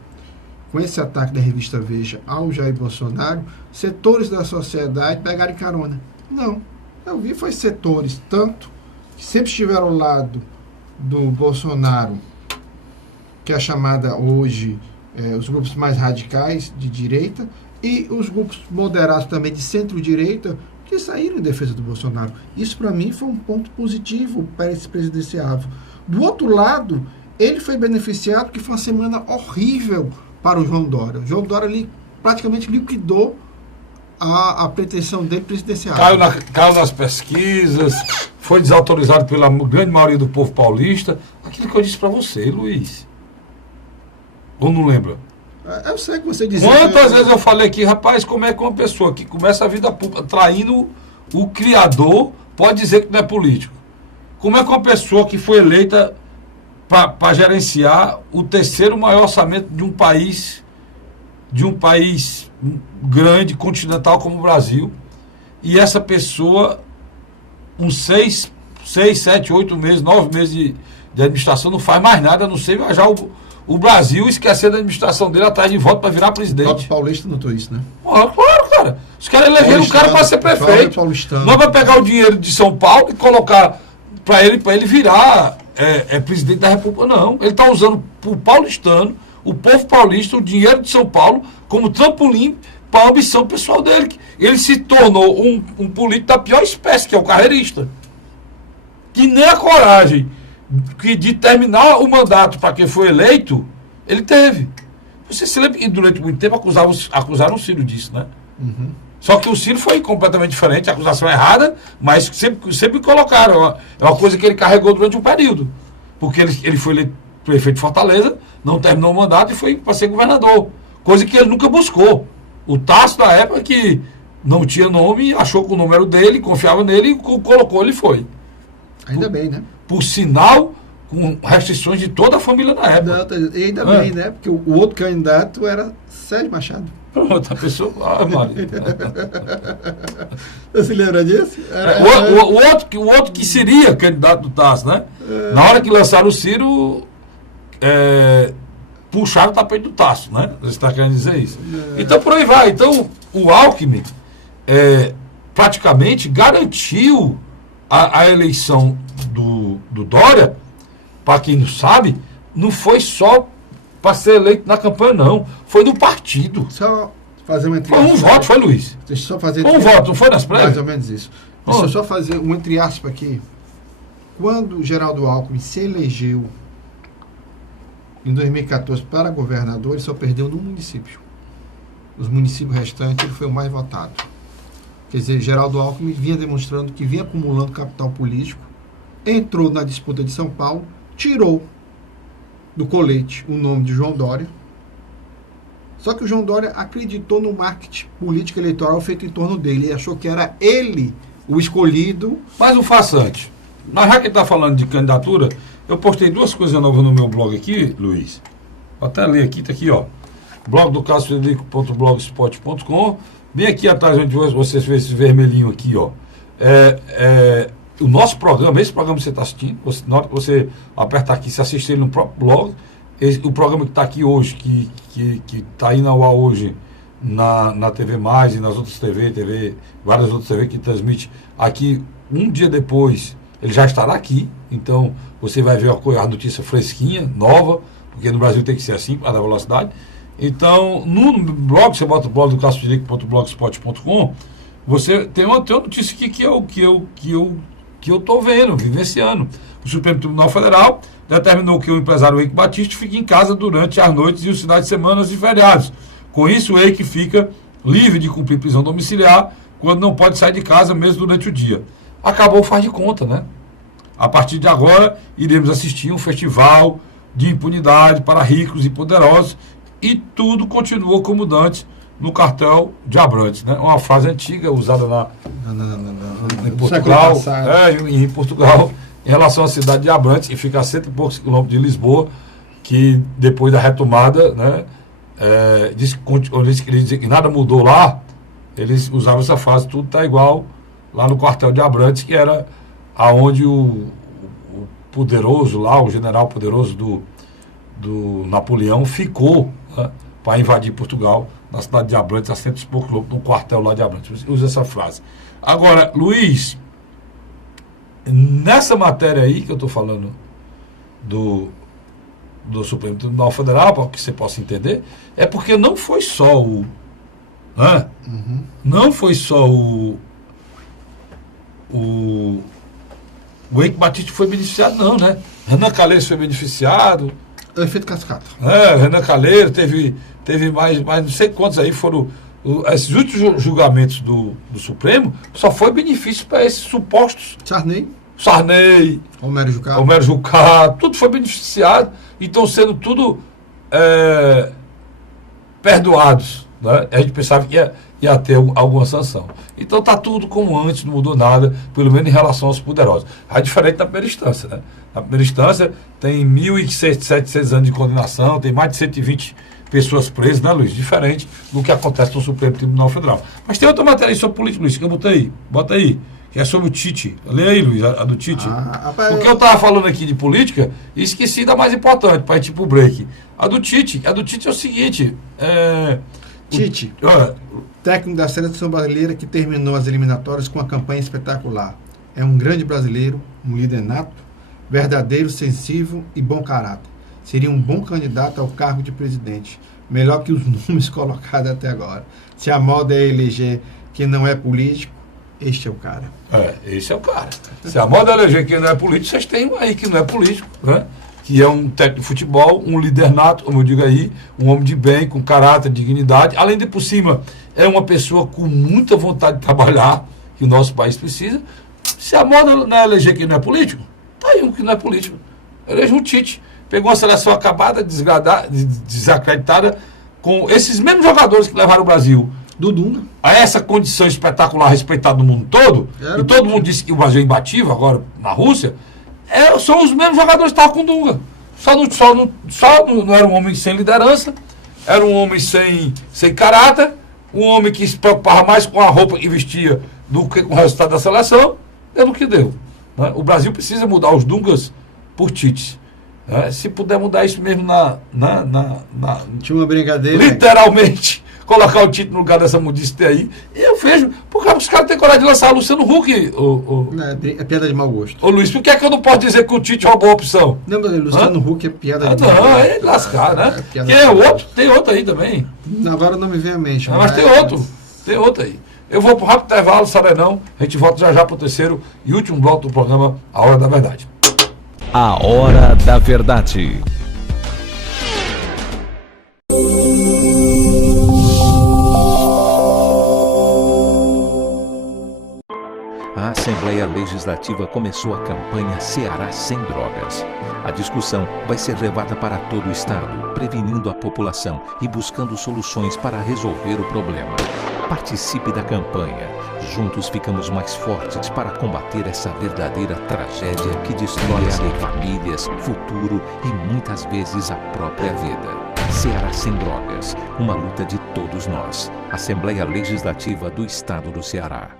com esse ataque da revista Veja ao Jair Bolsonaro, setores da sociedade pegarem carona. Não. Eu vi foi setores, tanto que sempre estiveram ao lado do Bolsonaro, que é a chamada hoje os grupos mais radicais de direita, e os grupos moderados também de centro-direita, que saíram em defesa do Bolsonaro. Isso, para mim, foi um ponto positivo para esse presidenciável. Do outro lado, ele foi beneficiado, porque foi uma semana horrível para o João Dória. O João Dória praticamente liquidou a pretensão dele presidenciável. Caiu nas pesquisas, foi desautorizado pela grande maioria do povo paulista. Aquilo que eu disse para você, Luiz. Ou não lembra? Eu sei que você dizia. Quantas vezes eu falei aqui, rapaz, como é que uma pessoa que começa a vida pública traindo o criador pode dizer que não é político? Como é que uma pessoa que foi eleita para gerenciar o terceiro maior orçamento de um país grande, continental como o Brasil, e essa pessoa, uns 6, 7, 8 meses, 9 meses de administração, não faz mais nada, a não ser viajar o Brasil, esquecer da administração dele atrás de voto para virar presidente. O paulista notou isso, né? Claro, cara. Os caras elegeram o cara para ser prefeito. Não vai pegar o dinheiro de São Paulo e colocar para ele virar presidente da República, não. Ele está usando o paulistano, o povo paulista, o dinheiro de São Paulo como trampolim para a ambição pessoal dele. Ele se tornou um político da pior espécie, que é o carreirista. Que nem a coragem de terminar o mandato para quem foi eleito, ele teve. Você se lembra que durante muito tempo acusaram o Ciro disso, né? Uhum. Só que o Ciro foi completamente diferente, a acusação é errada, mas sempre colocaram. É uma coisa que ele carregou durante um período. Porque ele foi eleito prefeito de Fortaleza, não terminou o mandato e foi para ser governador. Coisa que ele nunca buscou. O Tasso, da época, que não tinha nome, achou que o nome era o dele, confiava nele e colocou, ele foi. Ainda bem, né? Por sinal, com restrições de toda a família na época. E ainda bem, né? Porque o outro candidato era Sérgio Machado. Pronto, a pessoa... Maria. Você se lembra disso? O outro que seria candidato do Tasso, né? Na hora que lançaram o Ciro, puxaram o tapete do Tasso, né? Você está querendo dizer isso? Então, por aí vai. Então, o Alckmin praticamente garantiu a eleição do Dória. Para quem não sabe, não foi só para ser eleito na campanha, não. Foi do partido. Só fazer uma Foi um voto, foi, Luiz? Deixa eu só fazer... Foi um voto, não foi nas prévias? Mais ou menos isso. Deixa eu só fazer um entre aspas aqui. Quando Geraldo Alckmin se elegeu em 2014 para governador, ele só perdeu num município. Os municípios restantes, ele foi o mais votado. Quer dizer, Geraldo Alckmin vinha demonstrando que vinha acumulando capital político, entrou na disputa de São Paulo, tirou do colete o nome de João Dória. Só que o João Dória acreditou no marketing político eleitoral feito em torno dele. Ele achou que era ele o escolhido. Mas um farsante. Mas já que ele está falando de candidatura, eu postei 2 coisas novas no meu blog aqui, Luiz. Vou até ler aqui, tá aqui, ó. blogdocasofrederico.blogspot.com. Bem aqui atrás, onde vocês vê esse vermelhinho aqui, ó. O nosso programa, esse programa que você está assistindo, na hora que você apertar aqui, se assistir ele no próprio blog, o programa que está aqui hoje, que está aí na UA hoje, na TV Mais e nas outras várias outras TV que transmite aqui, um dia depois, ele já estará aqui, então você vai ver a notícia fresquinha, nova, porque no Brasil tem que ser assim, para dar velocidade. Então, no blog, você bota o blog do casofrederico.blogspot.com, você tem uma notícia aqui que eu estou vendo, vivenciando. O Supremo Tribunal Federal determinou que o empresário Eike Batista fique em casa durante as noites e os finais de semana e feriados. Com isso, o Eike fica livre de cumprir prisão domiciliar quando não pode sair de casa mesmo durante o dia. Acabou o faz de conta, né? A partir de agora, iremos assistir um festival de impunidade para ricos e poderosos e tudo continua como dantes no cartel de Abrantes, né? Uma frase antiga usada em Portugal, em Portugal, em relação à cidade de Abrantes, que fica a 100 e poucos quilômetros de Lisboa, que depois da retomada, né, diz que nada mudou lá. Eles usavam essa frase, tudo está igual lá no quartel de Abrantes, que era aonde o poderoso lá, o general poderoso do Napoleão ficou, né, para invadir Portugal, na cidade de Abrantes, a 100 e poucos quilômetros, no quartel lá de Abrantes. Usa essa frase. Agora, Luiz, nessa matéria aí que eu estou falando do Supremo Tribunal Federal, para que você possa entender, é porque não foi só não foi só o Eike Batista foi beneficiado, não, né? Renan Calheiros foi beneficiado. É o efeito cascata. Renan Calheiros teve mais não sei quantos aí foram. Esses últimos julgamentos do Supremo só foi benefício para esses supostos. Sarney, Homero Jucá, tudo foi beneficiado e estão sendo tudo perdoados, né? A gente pensava que ia ter alguma sanção. Então está tudo como antes, não mudou nada, pelo menos em relação aos poderosos. É diferente da primeira instância, né? Na primeira instância tem 1.700 anos de condenação, tem mais de 120 pessoas presas, né, Luiz? Diferente do que acontece no Supremo Tribunal Federal. Mas tem outra matéria aí sobre política, Luiz, que eu botei, bota aí, que é sobre o Tite. Lê aí, Luiz, a do Tite. Porque eu estava falando aqui de política e esqueci da mais importante, para ir tipo o break. A do Tite é o seguinte, Tite, técnico da seleção brasileira que terminou as eliminatórias com uma campanha espetacular. É um grande brasileiro, um líder nato, verdadeiro, sensível e bom caráter. Seria um bom candidato ao cargo de presidente, melhor que os nomes colocados até agora. Se a moda é eleger quem não é político, este é o cara. Esse é o cara. Se a moda é eleger quem não é político, vocês têm um aí que não é político, né? Que é um técnico de futebol, um líder nato, como eu digo aí, um homem de bem, com caráter, dignidade. Além de, por cima, é uma pessoa com muita vontade de trabalhar, que o nosso país precisa. Se a moda não é eleger quem não é político, tá aí um que não é político. Eleja um Tite. Pegou uma seleção acabada, desacreditada, com esses mesmos jogadores que levaram o Brasil do Dunga a essa condição espetacular, respeitada no mundo todo, e todo mundo disse que o Brasil é imbatível agora na Rússia, são os mesmos jogadores que estavam com o Dunga. Só não era um homem sem liderança, era um homem sem caráter, um homem que se preocupava mais com a roupa que vestia do que com o resultado da seleção. Deu no que deu, né? O Brasil precisa mudar os Dungas por Tite. Se puder mudar isso mesmo tinha uma brincadeira. Literalmente, colocar o Tite no lugar dessa mudice aí. E eu vejo, porque os caras têm coragem de lançar o Luciano Huck. É piada de mau gosto. Ô Luiz, por que é que eu não posso dizer que o Tite é uma boa opção? Não, mas Luciano Huck é piada de mau gosto. Não, é lascar, né? Tem outro aí também. Agora não me vem à mente. Mas tem outro aí. Eu vou para o rápido intervalo, Sarenão. A gente volta já para o terceiro e último bloco do programa, A Hora da Verdade. A Hora da Verdade. A Assembleia Legislativa começou a campanha Ceará Sem Drogas. A discussão vai ser levada para todo o estado, prevenindo a população e buscando soluções para resolver o problema. Participe da campanha. Juntos ficamos mais fortes para combater essa verdadeira tragédia que destrói famílias, futuro e muitas vezes a própria vida. Ceará sem drogas, uma luta de todos nós. Assembleia Legislativa do Estado do Ceará.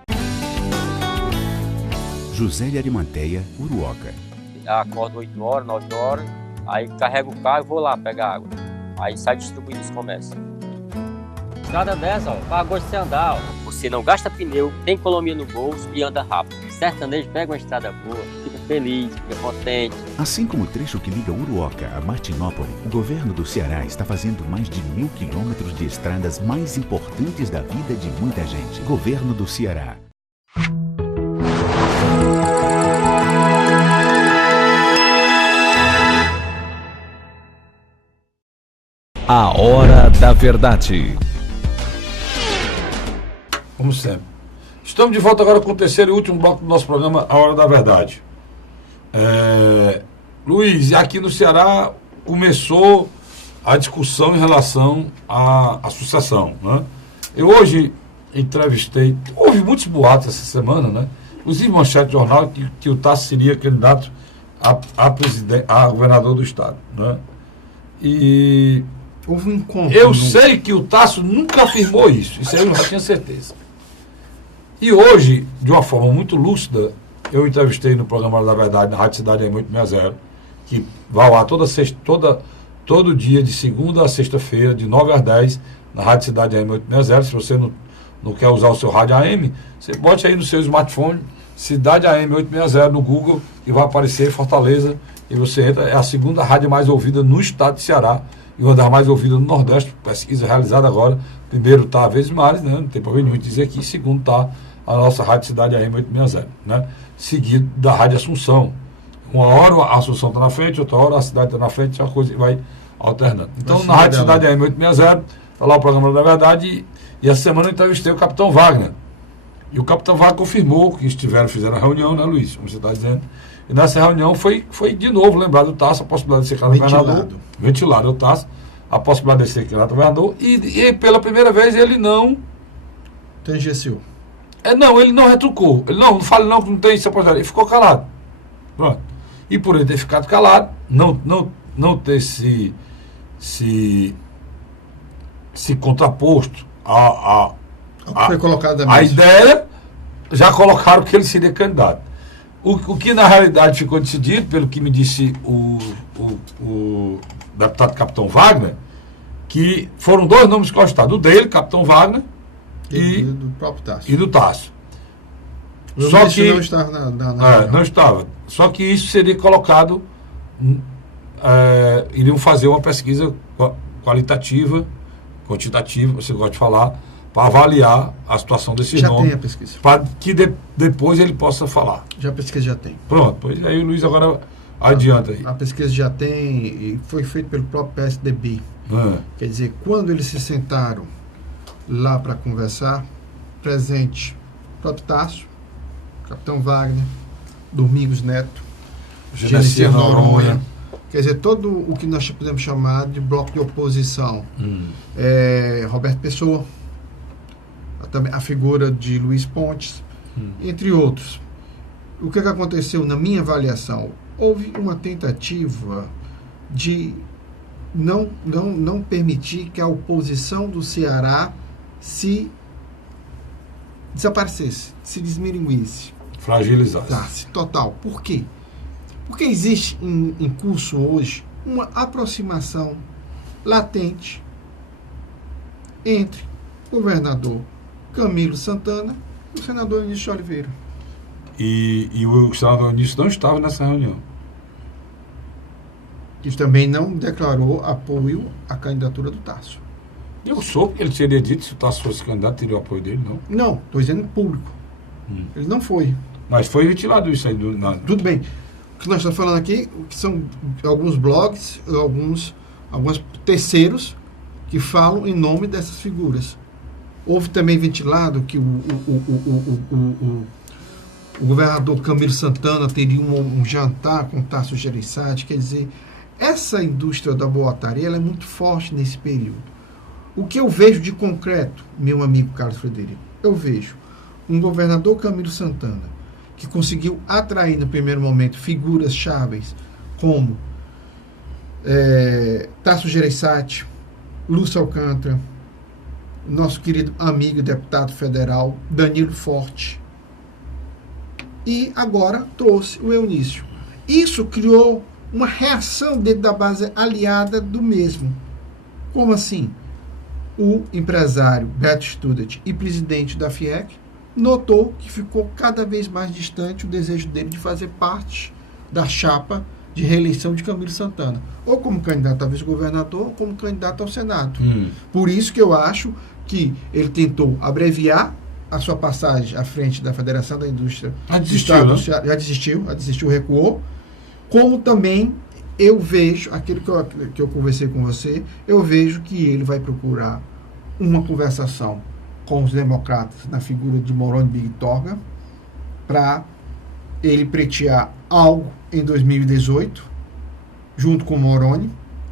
José de Arimanteia, Uruoca. Acordo 8 horas, 9 horas, aí carrego o carro e vou lá pegar água. Aí sai distribuindo os comércios. Estrada dessa, ó, para gosto de você andar, ó. Você não gasta pneu, tem economia no bolso e anda rápido. Sertanejo pega uma estrada boa, fica feliz, fica contente. Assim como o trecho que liga Uruoca a Martinópole, o governo do Ceará está fazendo mais de 1.000 quilômetros de estradas mais importantes da vida de muita gente. Governo do Ceará. A Hora da Verdade. Como sempre. Estamos de volta agora com o terceiro e último bloco do nosso programa, A Hora da Verdade. Luiz, aqui no Ceará começou a discussão em relação à sucessão, né? Eu hoje entrevistei, houve muitos boatos essa semana, né? Inclusive manchete de jornal que o Tasso seria candidato a governador do estado, né? E houve um encontro. Eu sei que o Tasso nunca afirmou isso aí eu já tinha certeza. E hoje, de uma forma muito lúcida, eu entrevistei no programa da Verdade, na Rádio Cidade AM 860, que vai lá todo dia, de segunda a sexta-feira, de 9 às 10, na Rádio Cidade AM 860. Se você não quer usar o seu rádio AM, você bote aí no seu smartphone, Cidade AM 860 no Google, e vai aparecer Fortaleza, e você entra. É a segunda rádio mais ouvida no estado de Ceará, e uma das mais ouvidas no Nordeste, pesquisa realizada agora. Primeiro está a Vesmares, né? Não tem problema nenhum dizer aqui. Segundo está a nossa Rádio Cidade AM 860, né? Seguido da Rádio Assunção. Uma hora a Assunção está na frente, outra hora a cidade está na frente, a coisa vai alternando. Então, na Rádio Cidade AM 860, está lá o programa da Verdade, e essa semana eu entrevistei o Capitão Wagner. E o Capitão Wagner confirmou que fizeram a reunião, né, Luiz? Como você está dizendo. E nessa reunião foi de novo lembrado do Tasso a possibilidade de ser candidato a governador. Ventilado o Tasso, a possibilidade de ser candidato a governador. E pela primeira vez ele não... Tangeciou. Não, ele não retrucou. Ele não fala não que não tem essa possibilidade. Ele ficou calado. Pronto. E por ele ter ficado calado, não ter se contraposto foi colocado a ideia, já colocaram que ele seria candidato. O que na realidade ficou decidido, pelo que me disse o deputado Capitão Wagner, que foram dois nomes cogitados, o dele, Capitão Wagner, e do próprio Tasso. E do Tasso. Só que não estava não estava. Só que isso seria colocado, iriam fazer uma pesquisa qualitativa, quantitativa, você gosta de falar, para avaliar a situação desses nomes. Já tem a pesquisa. Para que depois ele possa falar. Já a pesquisa já tem. Pronto, pois aí o Luiz agora adianta aí. A pesquisa já tem e foi feita pelo próprio PSDB. Quer dizer, quando eles se sentaram lá para conversar, presente o próprio Tasso, Capitão Wagner, Domingos Neto, Genesia Noronha, quer dizer, todo o que nós podemos chamar de bloco de oposição. Roberto Pessoa, também a figura de Luiz Pontes, entre outros. O que aconteceu na minha avaliação? Houve uma tentativa de não permitir que a oposição do Ceará se desaparecesse, se desmilinguisse. Fragilizasse. Total. Por quê? Porque existe em curso hoje uma aproximação latente entre o governador Camilo Santana e o senador Eunício Oliveira. E o senador Eunício não estava nessa reunião. E também não declarou apoio à candidatura do Tasso. Eu soube que ele teria dito, se o Tasso fosse candidato, teria o apoio dele, não? Não, estou dizendo em público. Ele não foi. Mas foi ventilado isso aí. Tudo bem. O que nós estamos falando aqui, que são alguns blogs, alguns terceiros que falam em nome dessas figuras. Houve também ventilado que o governador Camilo Santana teria um jantar com Tasso Gereissati. Quer dizer, essa indústria da boataria ela é muito forte nesse período. O que eu vejo de concreto, meu amigo Carlos Frederico, eu vejo um governador Camilo Santana que conseguiu atrair no primeiro momento figuras chaves como Tasso Gereissati, Lúcio Alcântara, nosso querido amigo deputado federal Danilo Forte, e agora trouxe o Eunício. Isso criou uma reação dentro da base aliada do mesmo. Como assim? O empresário Beto Student e presidente da FIEC notou que ficou cada vez mais distante o desejo dele de fazer parte da chapa de reeleição de Camilo Santana, ou como candidato a vice-governador, ou como candidato ao Senado. Por isso que eu acho que ele tentou abreviar a sua passagem à frente da Federação da Indústria do Estado do Ceará. Já desistiu, recuou. Como também eu vejo, aquilo que eu conversei com você, eu vejo que ele vai procurar uma conversação com os democratas na figura de Moroni Bigtorga para ele pleitear algo em 2018, junto com o Moroni.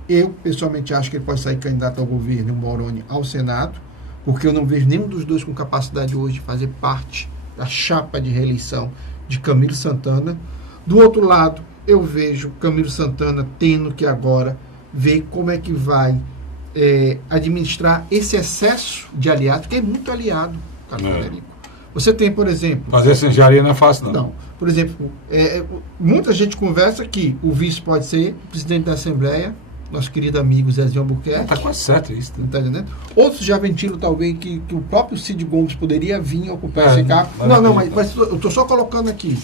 Eu, pessoalmente, acho que ele pode sair candidato ao governo e o Moroni ao Senado, porque eu não vejo nenhum dos dois com capacidade hoje de fazer parte da chapa de reeleição de Camilo Santana. Do outro lado, eu vejo Camilo Santana tendo que agora ver como é que vai administrar esse excesso de aliados, que é muito aliado, Carlos Frederico. Você tem, por exemplo... Fazer essa engenharia não é fácil, não. Não. Por exemplo, muita gente conversa que o vice pode ser o presidente da Assembleia, nosso querido amigo Zezinho Albuquerque. Está quase certo isso. Não está entendendo? Outros já ventilam, talvez, que o próprio Cid Gomes poderia vir ocupar esse cargo. Mas eu estou só colocando aqui.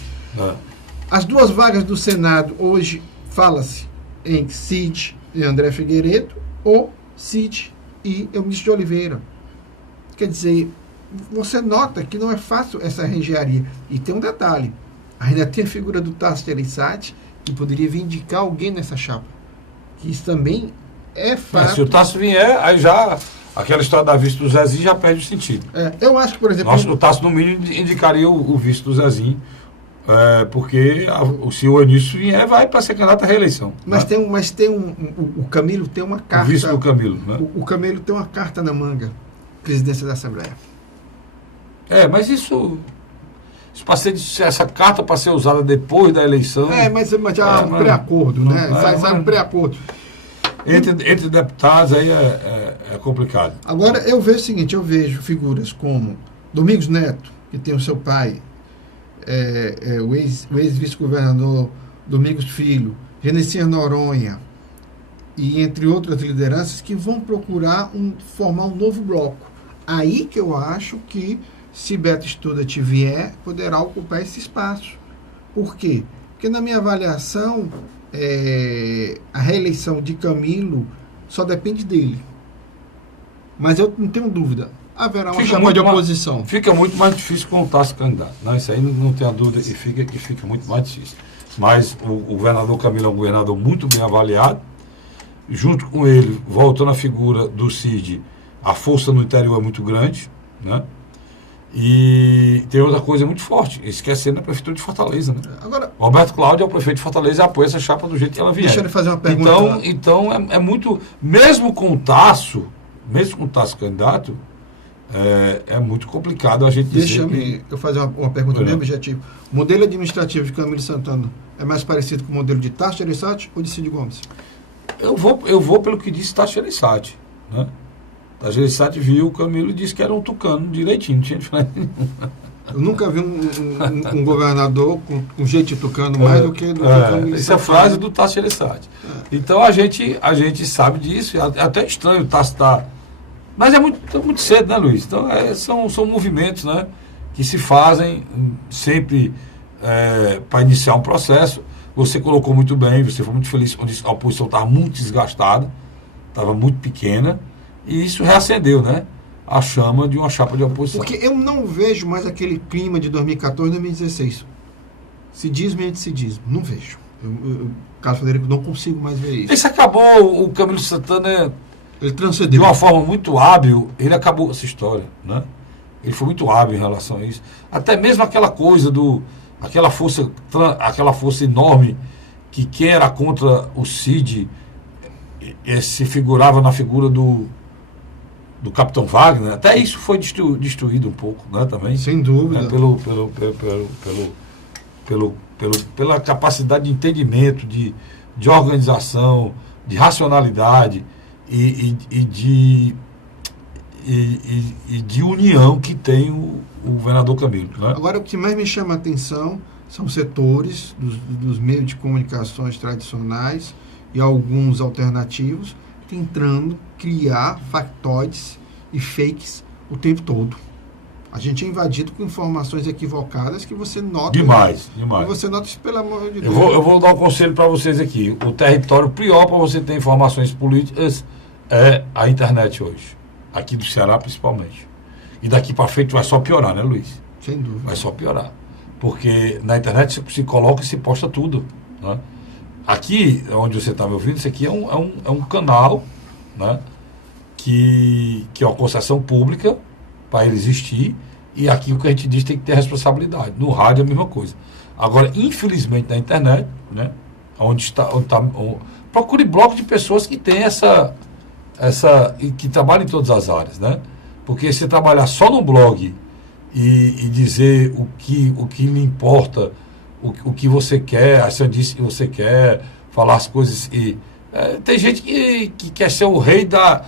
As duas vagas do Senado, hoje, fala-se em Cid e André Figueiredo, ou Cid e Eunício de Oliveira. Quer dizer, você nota que não é fácil essa reengenharia. E tem um detalhe, ainda tem a figura do Tasso Gereissati, que poderia vir indicar alguém nessa chapa. Que isso também é fácil. Se o Tasso vier, aí já aquela história da vice do Zezinho já perde o sentido. Eu acho que, por exemplo... O Tasso, no mínimo, indicaria o vice do Zezinho, porque se o Eunício vier, vai para ser candidato à reeleição. Mas o Camilo tem uma carta... O vice do Camilo, né? O Camilo tem uma carta na manga, presidência da Assembleia. Mas essa carta para ser usada depois da eleição... mas já há um pré-acordo, né? Sai um pré-acordo. Entre deputados aí é complicado. Agora, eu vejo o seguinte, eu vejo figuras como Domingos Neto, que tem o seu pai, o ex-vice-governador Domingos Filho, Genesia Noronha, e entre outras lideranças, que vão procurar formar um novo bloco. Aí que eu acho que, se Beto Student vier, poderá ocupar esse espaço. Por quê? Porque, na minha avaliação, a reeleição de Camilo só depende dele. Mas eu não tenho dúvida, haverá uma chapa de oposição. Fica muito mais difícil com o Tasso candidato. Não, isso aí não tem a dúvida, e fica muito mais difícil. Mas o governador Camilo é um governador muito bem avaliado. Junto com ele, voltando à figura do Cid, a força no interior é muito grande, né? E tem outra coisa muito forte, esquecendo a prefeitura de Fortaleza, né? Agora, o Alberto Cláudio é o prefeito de Fortaleza e apoia essa chapa do jeito que ela vier. Deixa eu fazer uma pergunta. Então é muito, mesmo com o Tasso candidato, é muito complicado a gente dizer. Eu fazer uma pergunta bem objetiva. O modelo administrativo de Camilo Santana é mais parecido com o modelo de Tasso Gereissati ou de Cid Gomes? Eu vou pelo que disse Tasso Gereissati, né? A Gereissati viu o Camilo e disse que era um tucano direitinho, não tinha diferença nenhuma. Eu nunca vi um governador com jeito de tucano mais do que Camilo. Essa é a frase do Tasso Gereissati. Então a gente sabe disso, é até estranho o Tasso estar... Mas é muito cedo, né, Luiz? Então são movimentos, né, que se fazem sempre para iniciar um processo. Você colocou muito bem, você foi muito feliz, onde a oposição estava muito desgastada, estava muito pequena, e isso reacendeu, né, a chama de uma chapa de oposição. Porque eu não vejo mais aquele clima de 2014 e 2016. Cidismo e anticidismo. Não vejo. Carlos Frederico, não consigo mais ver isso. Esse acabou, o Camilo Santana, ele transcendeu. De uma forma muito hábil, ele acabou essa história, né? Ele foi muito hábil em relação a isso. Até mesmo aquela coisa aquela força enorme que quem era contra o Cid se figurava na figura do Capitão Wagner. Até isso foi destruído um pouco, né, também. Sem dúvida. Pela capacidade de entendimento, de organização, de racionalidade e de união que tem o governador Camilo. Né? Agora, o que mais me chama a atenção são setores dos meios de comunicações tradicionais e alguns alternativos tentando criar factoides e fakes o tempo todo. A gente é invadido com informações equivocadas que você nota... Demais. Que você nota isso, pelo amor de Deus. Eu vou dar um conselho para vocês aqui. O território pior para você ter informações políticas é a internet hoje. Aqui do Ceará, principalmente. E daqui para frente vai só piorar, né, Luiz? Sem dúvida. Vai só piorar. Porque na internet se coloca e se posta tudo. Né? Aqui, onde você está me ouvindo, isso aqui é um canal, né, que é uma concessão pública para ele existir, e aqui o que a gente diz tem que ter responsabilidade. No rádio é a mesma coisa. Agora, infelizmente, na internet, né, procure bloco de pessoas que têm que trabalham em todas as áreas, né? Porque se trabalhar só no blog e dizer o que lhe importa, o que você quer, a sandice que você quer, falar as coisas tem gente que quer ser o rei da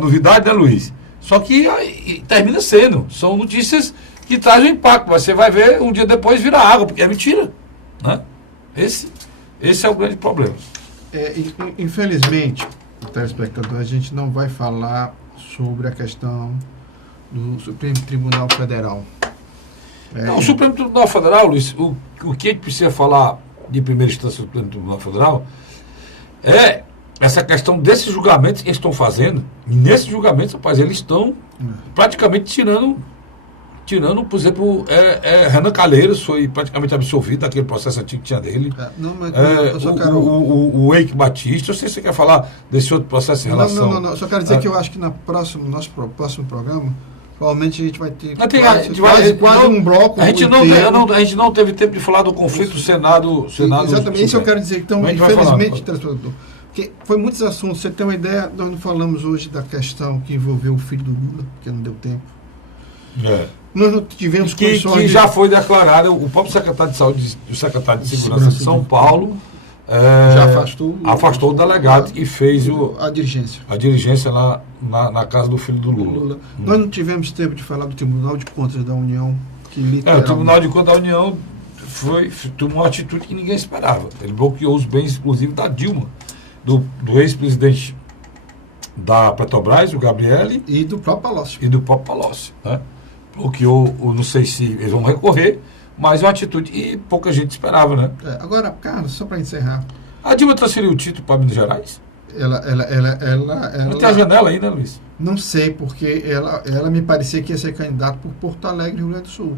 novidade, né, Luiz? Só que termina sendo. São notícias que trazem um impacto. Mas você vai ver, um dia depois vira água, porque é mentira. Né? Esse é o grande problema. Infelizmente, o telespectador, a gente não vai falar sobre a questão do Supremo Tribunal Federal. O Supremo Tribunal Federal, Luiz, o que a gente precisa falar de primeira instância do Supremo Tribunal Federal é essa questão desses julgamentos que eles estão fazendo. E nesses julgamentos, rapaz, eles estão praticamente tirando, por exemplo, Renan Calheiros foi praticamente absolvido daquele processo antigo que tinha dele. O Eike Batista, eu sei se você quer falar desse outro processo em relação... Não. Só quero dizer que eu acho que no nosso próximo programa, provavelmente a gente vai ter quase um bloco. A gente não teve tempo de falar do conflito Senado. Exatamente, isso eu quero dizer. Então, infelizmente, porque foi muitos assuntos. Você tem uma ideia, nós não falamos hoje da questão que envolveu o filho do Lula, porque não deu tempo. Nós não tivemos que já foi declarado, o próprio secretário de Saúde, o secretário de Segurança de São Paulo, já afastou o delegado e fez a diligência lá na casa do filho do Lula. Nós não tivemos tempo de falar do Tribunal de Contas da União, que o Tribunal de Contas da União tomou uma atitude que ninguém esperava. Ele bloqueou os bens, inclusive, da Dilma, do ex-presidente da Petrobras, o Gabrielli, e do próprio Palocci. Né? Bloqueou, não sei se eles vão recorrer, mas é uma atitude que pouca gente esperava, né? Agora, Carlos, só para encerrar. A Dilma transferiu o título para Minas Gerais? Ela não tem a janela aí, né, Luiz? Não sei, porque ela me parecia que ia ser candidato por Porto Alegre, Rio Grande do Sul.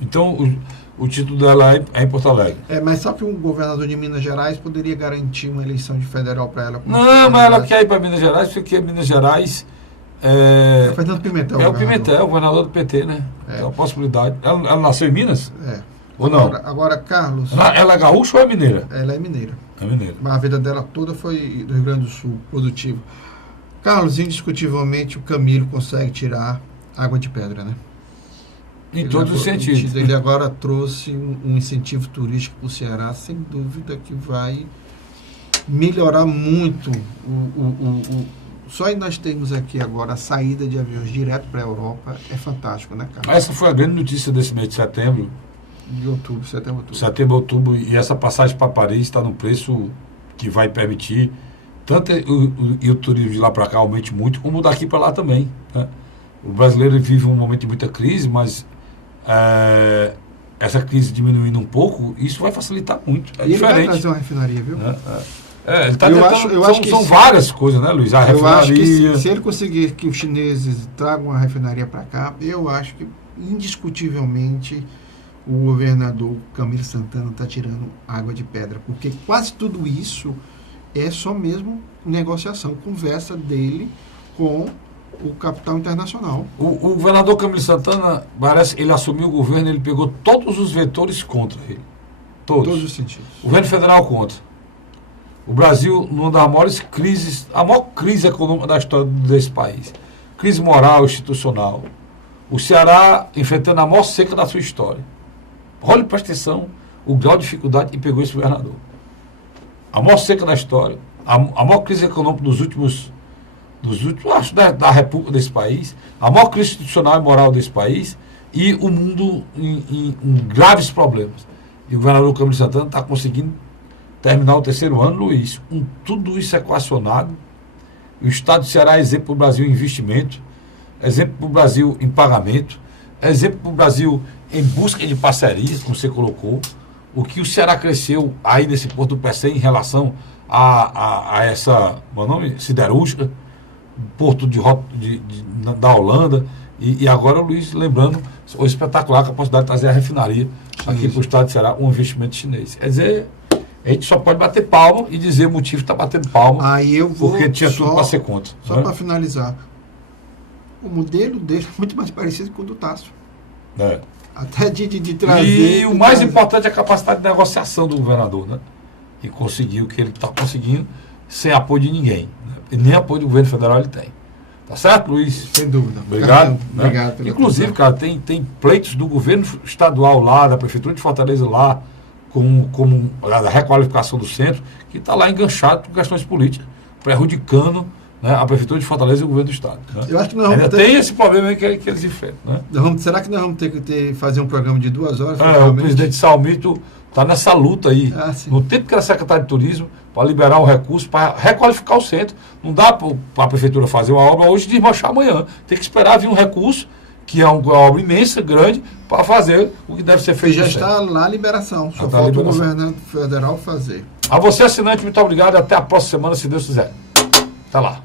Então, o título dela é em Porto Alegre. Mas só que um governador de Minas Gerais poderia garantir uma eleição de federal para ela. Não, mas ela quer ir para Minas Gerais, porque Minas Gerais é Fernando Pimentel. É o Pimentel, o governador do PT, né? É uma possibilidade. Ela nasceu em Minas? Ou não? Agora, Carlos... Ela é gaúcha ou é mineira? Ela é mineira. É mineira. Mas a vida dela toda foi do Rio Grande do Sul, produtivo. Carlos, indiscutivelmente, o Camilo consegue tirar água de pedra, né? Em todos os sentidos. Ele agora trouxe um incentivo turístico para o Ceará, sem dúvida que vai melhorar muito só nós temos aqui agora a saída de aviões direto para a Europa, é fantástico, né, Carlos? Essa foi a grande notícia desse mês de setembro. De outubro, setembro, outubro, e essa passagem para Paris está no preço que vai permitir tanto o turismo de lá para cá aumente muito, como daqui para lá também, né? O brasileiro vive um momento de muita crise, mas essa crise diminuindo um pouco, isso vai facilitar muito. E diferente. Ele vai trazer uma refinaria, viu? Ele está tentando. São várias coisas, né, Luiz? A refinaria. Acho que se ele conseguir que os chineses tragam uma refinaria para cá, eu acho que indiscutivelmente o governador Camilo Santana está tirando água de pedra, porque quase tudo isso é só mesmo negociação, conversa dele com o capital internacional. O governador Camilo Santana, parece, ele assumiu o governo, ele pegou todos os vetores contra ele. Todos os sentidos. O governo federal contra. O Brasil, numa das maiores crises, a maior crise econômica da história desse país. Crise moral, institucional. O Ceará enfrentando a maior seca da sua história. Olha, presta atenção, o grau de dificuldade que pegou esse governador. A maior seca da história, a maior crise econômica dos últimos dos últimos, acho, da República desse país, a maior crise institucional e moral desse país, e o mundo em graves problemas. E o governador Camilo de Santana está conseguindo terminar o terceiro ano, Luiz, com tudo isso equacionado. O Estado do Ceará é exemplo para o Brasil em investimento, exemplo para o Brasil em pagamento, exemplo para o Brasil em busca de parcerias, como você colocou. O que o Ceará cresceu aí nesse Porto do PC em relação a essa, meu nome, siderúrgica, porto da Holanda, e agora o Luiz lembrando o espetacular capacidade de trazer a refinaria aqui para o estado de Ceará, um investimento chinês. Quer dizer, a gente só pode bater palma e dizer o motivo que está batendo palma, Aí eu vou porque tinha tudo para ser contra. Só para finalizar, o modelo dele é muito mais parecido com o do Tássio. É. Até de trazer... E o mais importante é a capacidade de negociação do governador, né? E conseguir o que ele está conseguindo sem apoio de ninguém, né? E nem apoio do governo federal ele tem. Tá certo, Luiz? Sem dúvida. Obrigado. Né? Obrigado pela Inclusive, atenção. cara, tem pleitos do governo estadual lá, da Prefeitura de Fortaleza lá, como a requalificação do centro, que está lá enganchado com questões políticas, prejudicando, né, a Prefeitura de Fortaleza e o governo do Estado. Né? Eu acho que nós vamos Ainda tem esse problema aí que eles enfrentam. Né? Será que nós vamos ter que fazer um programa de 2 horas? O presidente Salmito está nessa luta aí, no tempo que era secretário de Turismo, para liberar o recurso, para requalificar o centro. Não dá para a Prefeitura fazer uma obra hoje e desmanchar amanhã. Tem que esperar vir um recurso, que é uma obra imensa, grande, para fazer o que deve ser feito. E já está lá a liberação, só tá falta o governo federal fazer. A você, assinante, muito obrigado. Até a próxima semana, se Deus quiser. Até lá.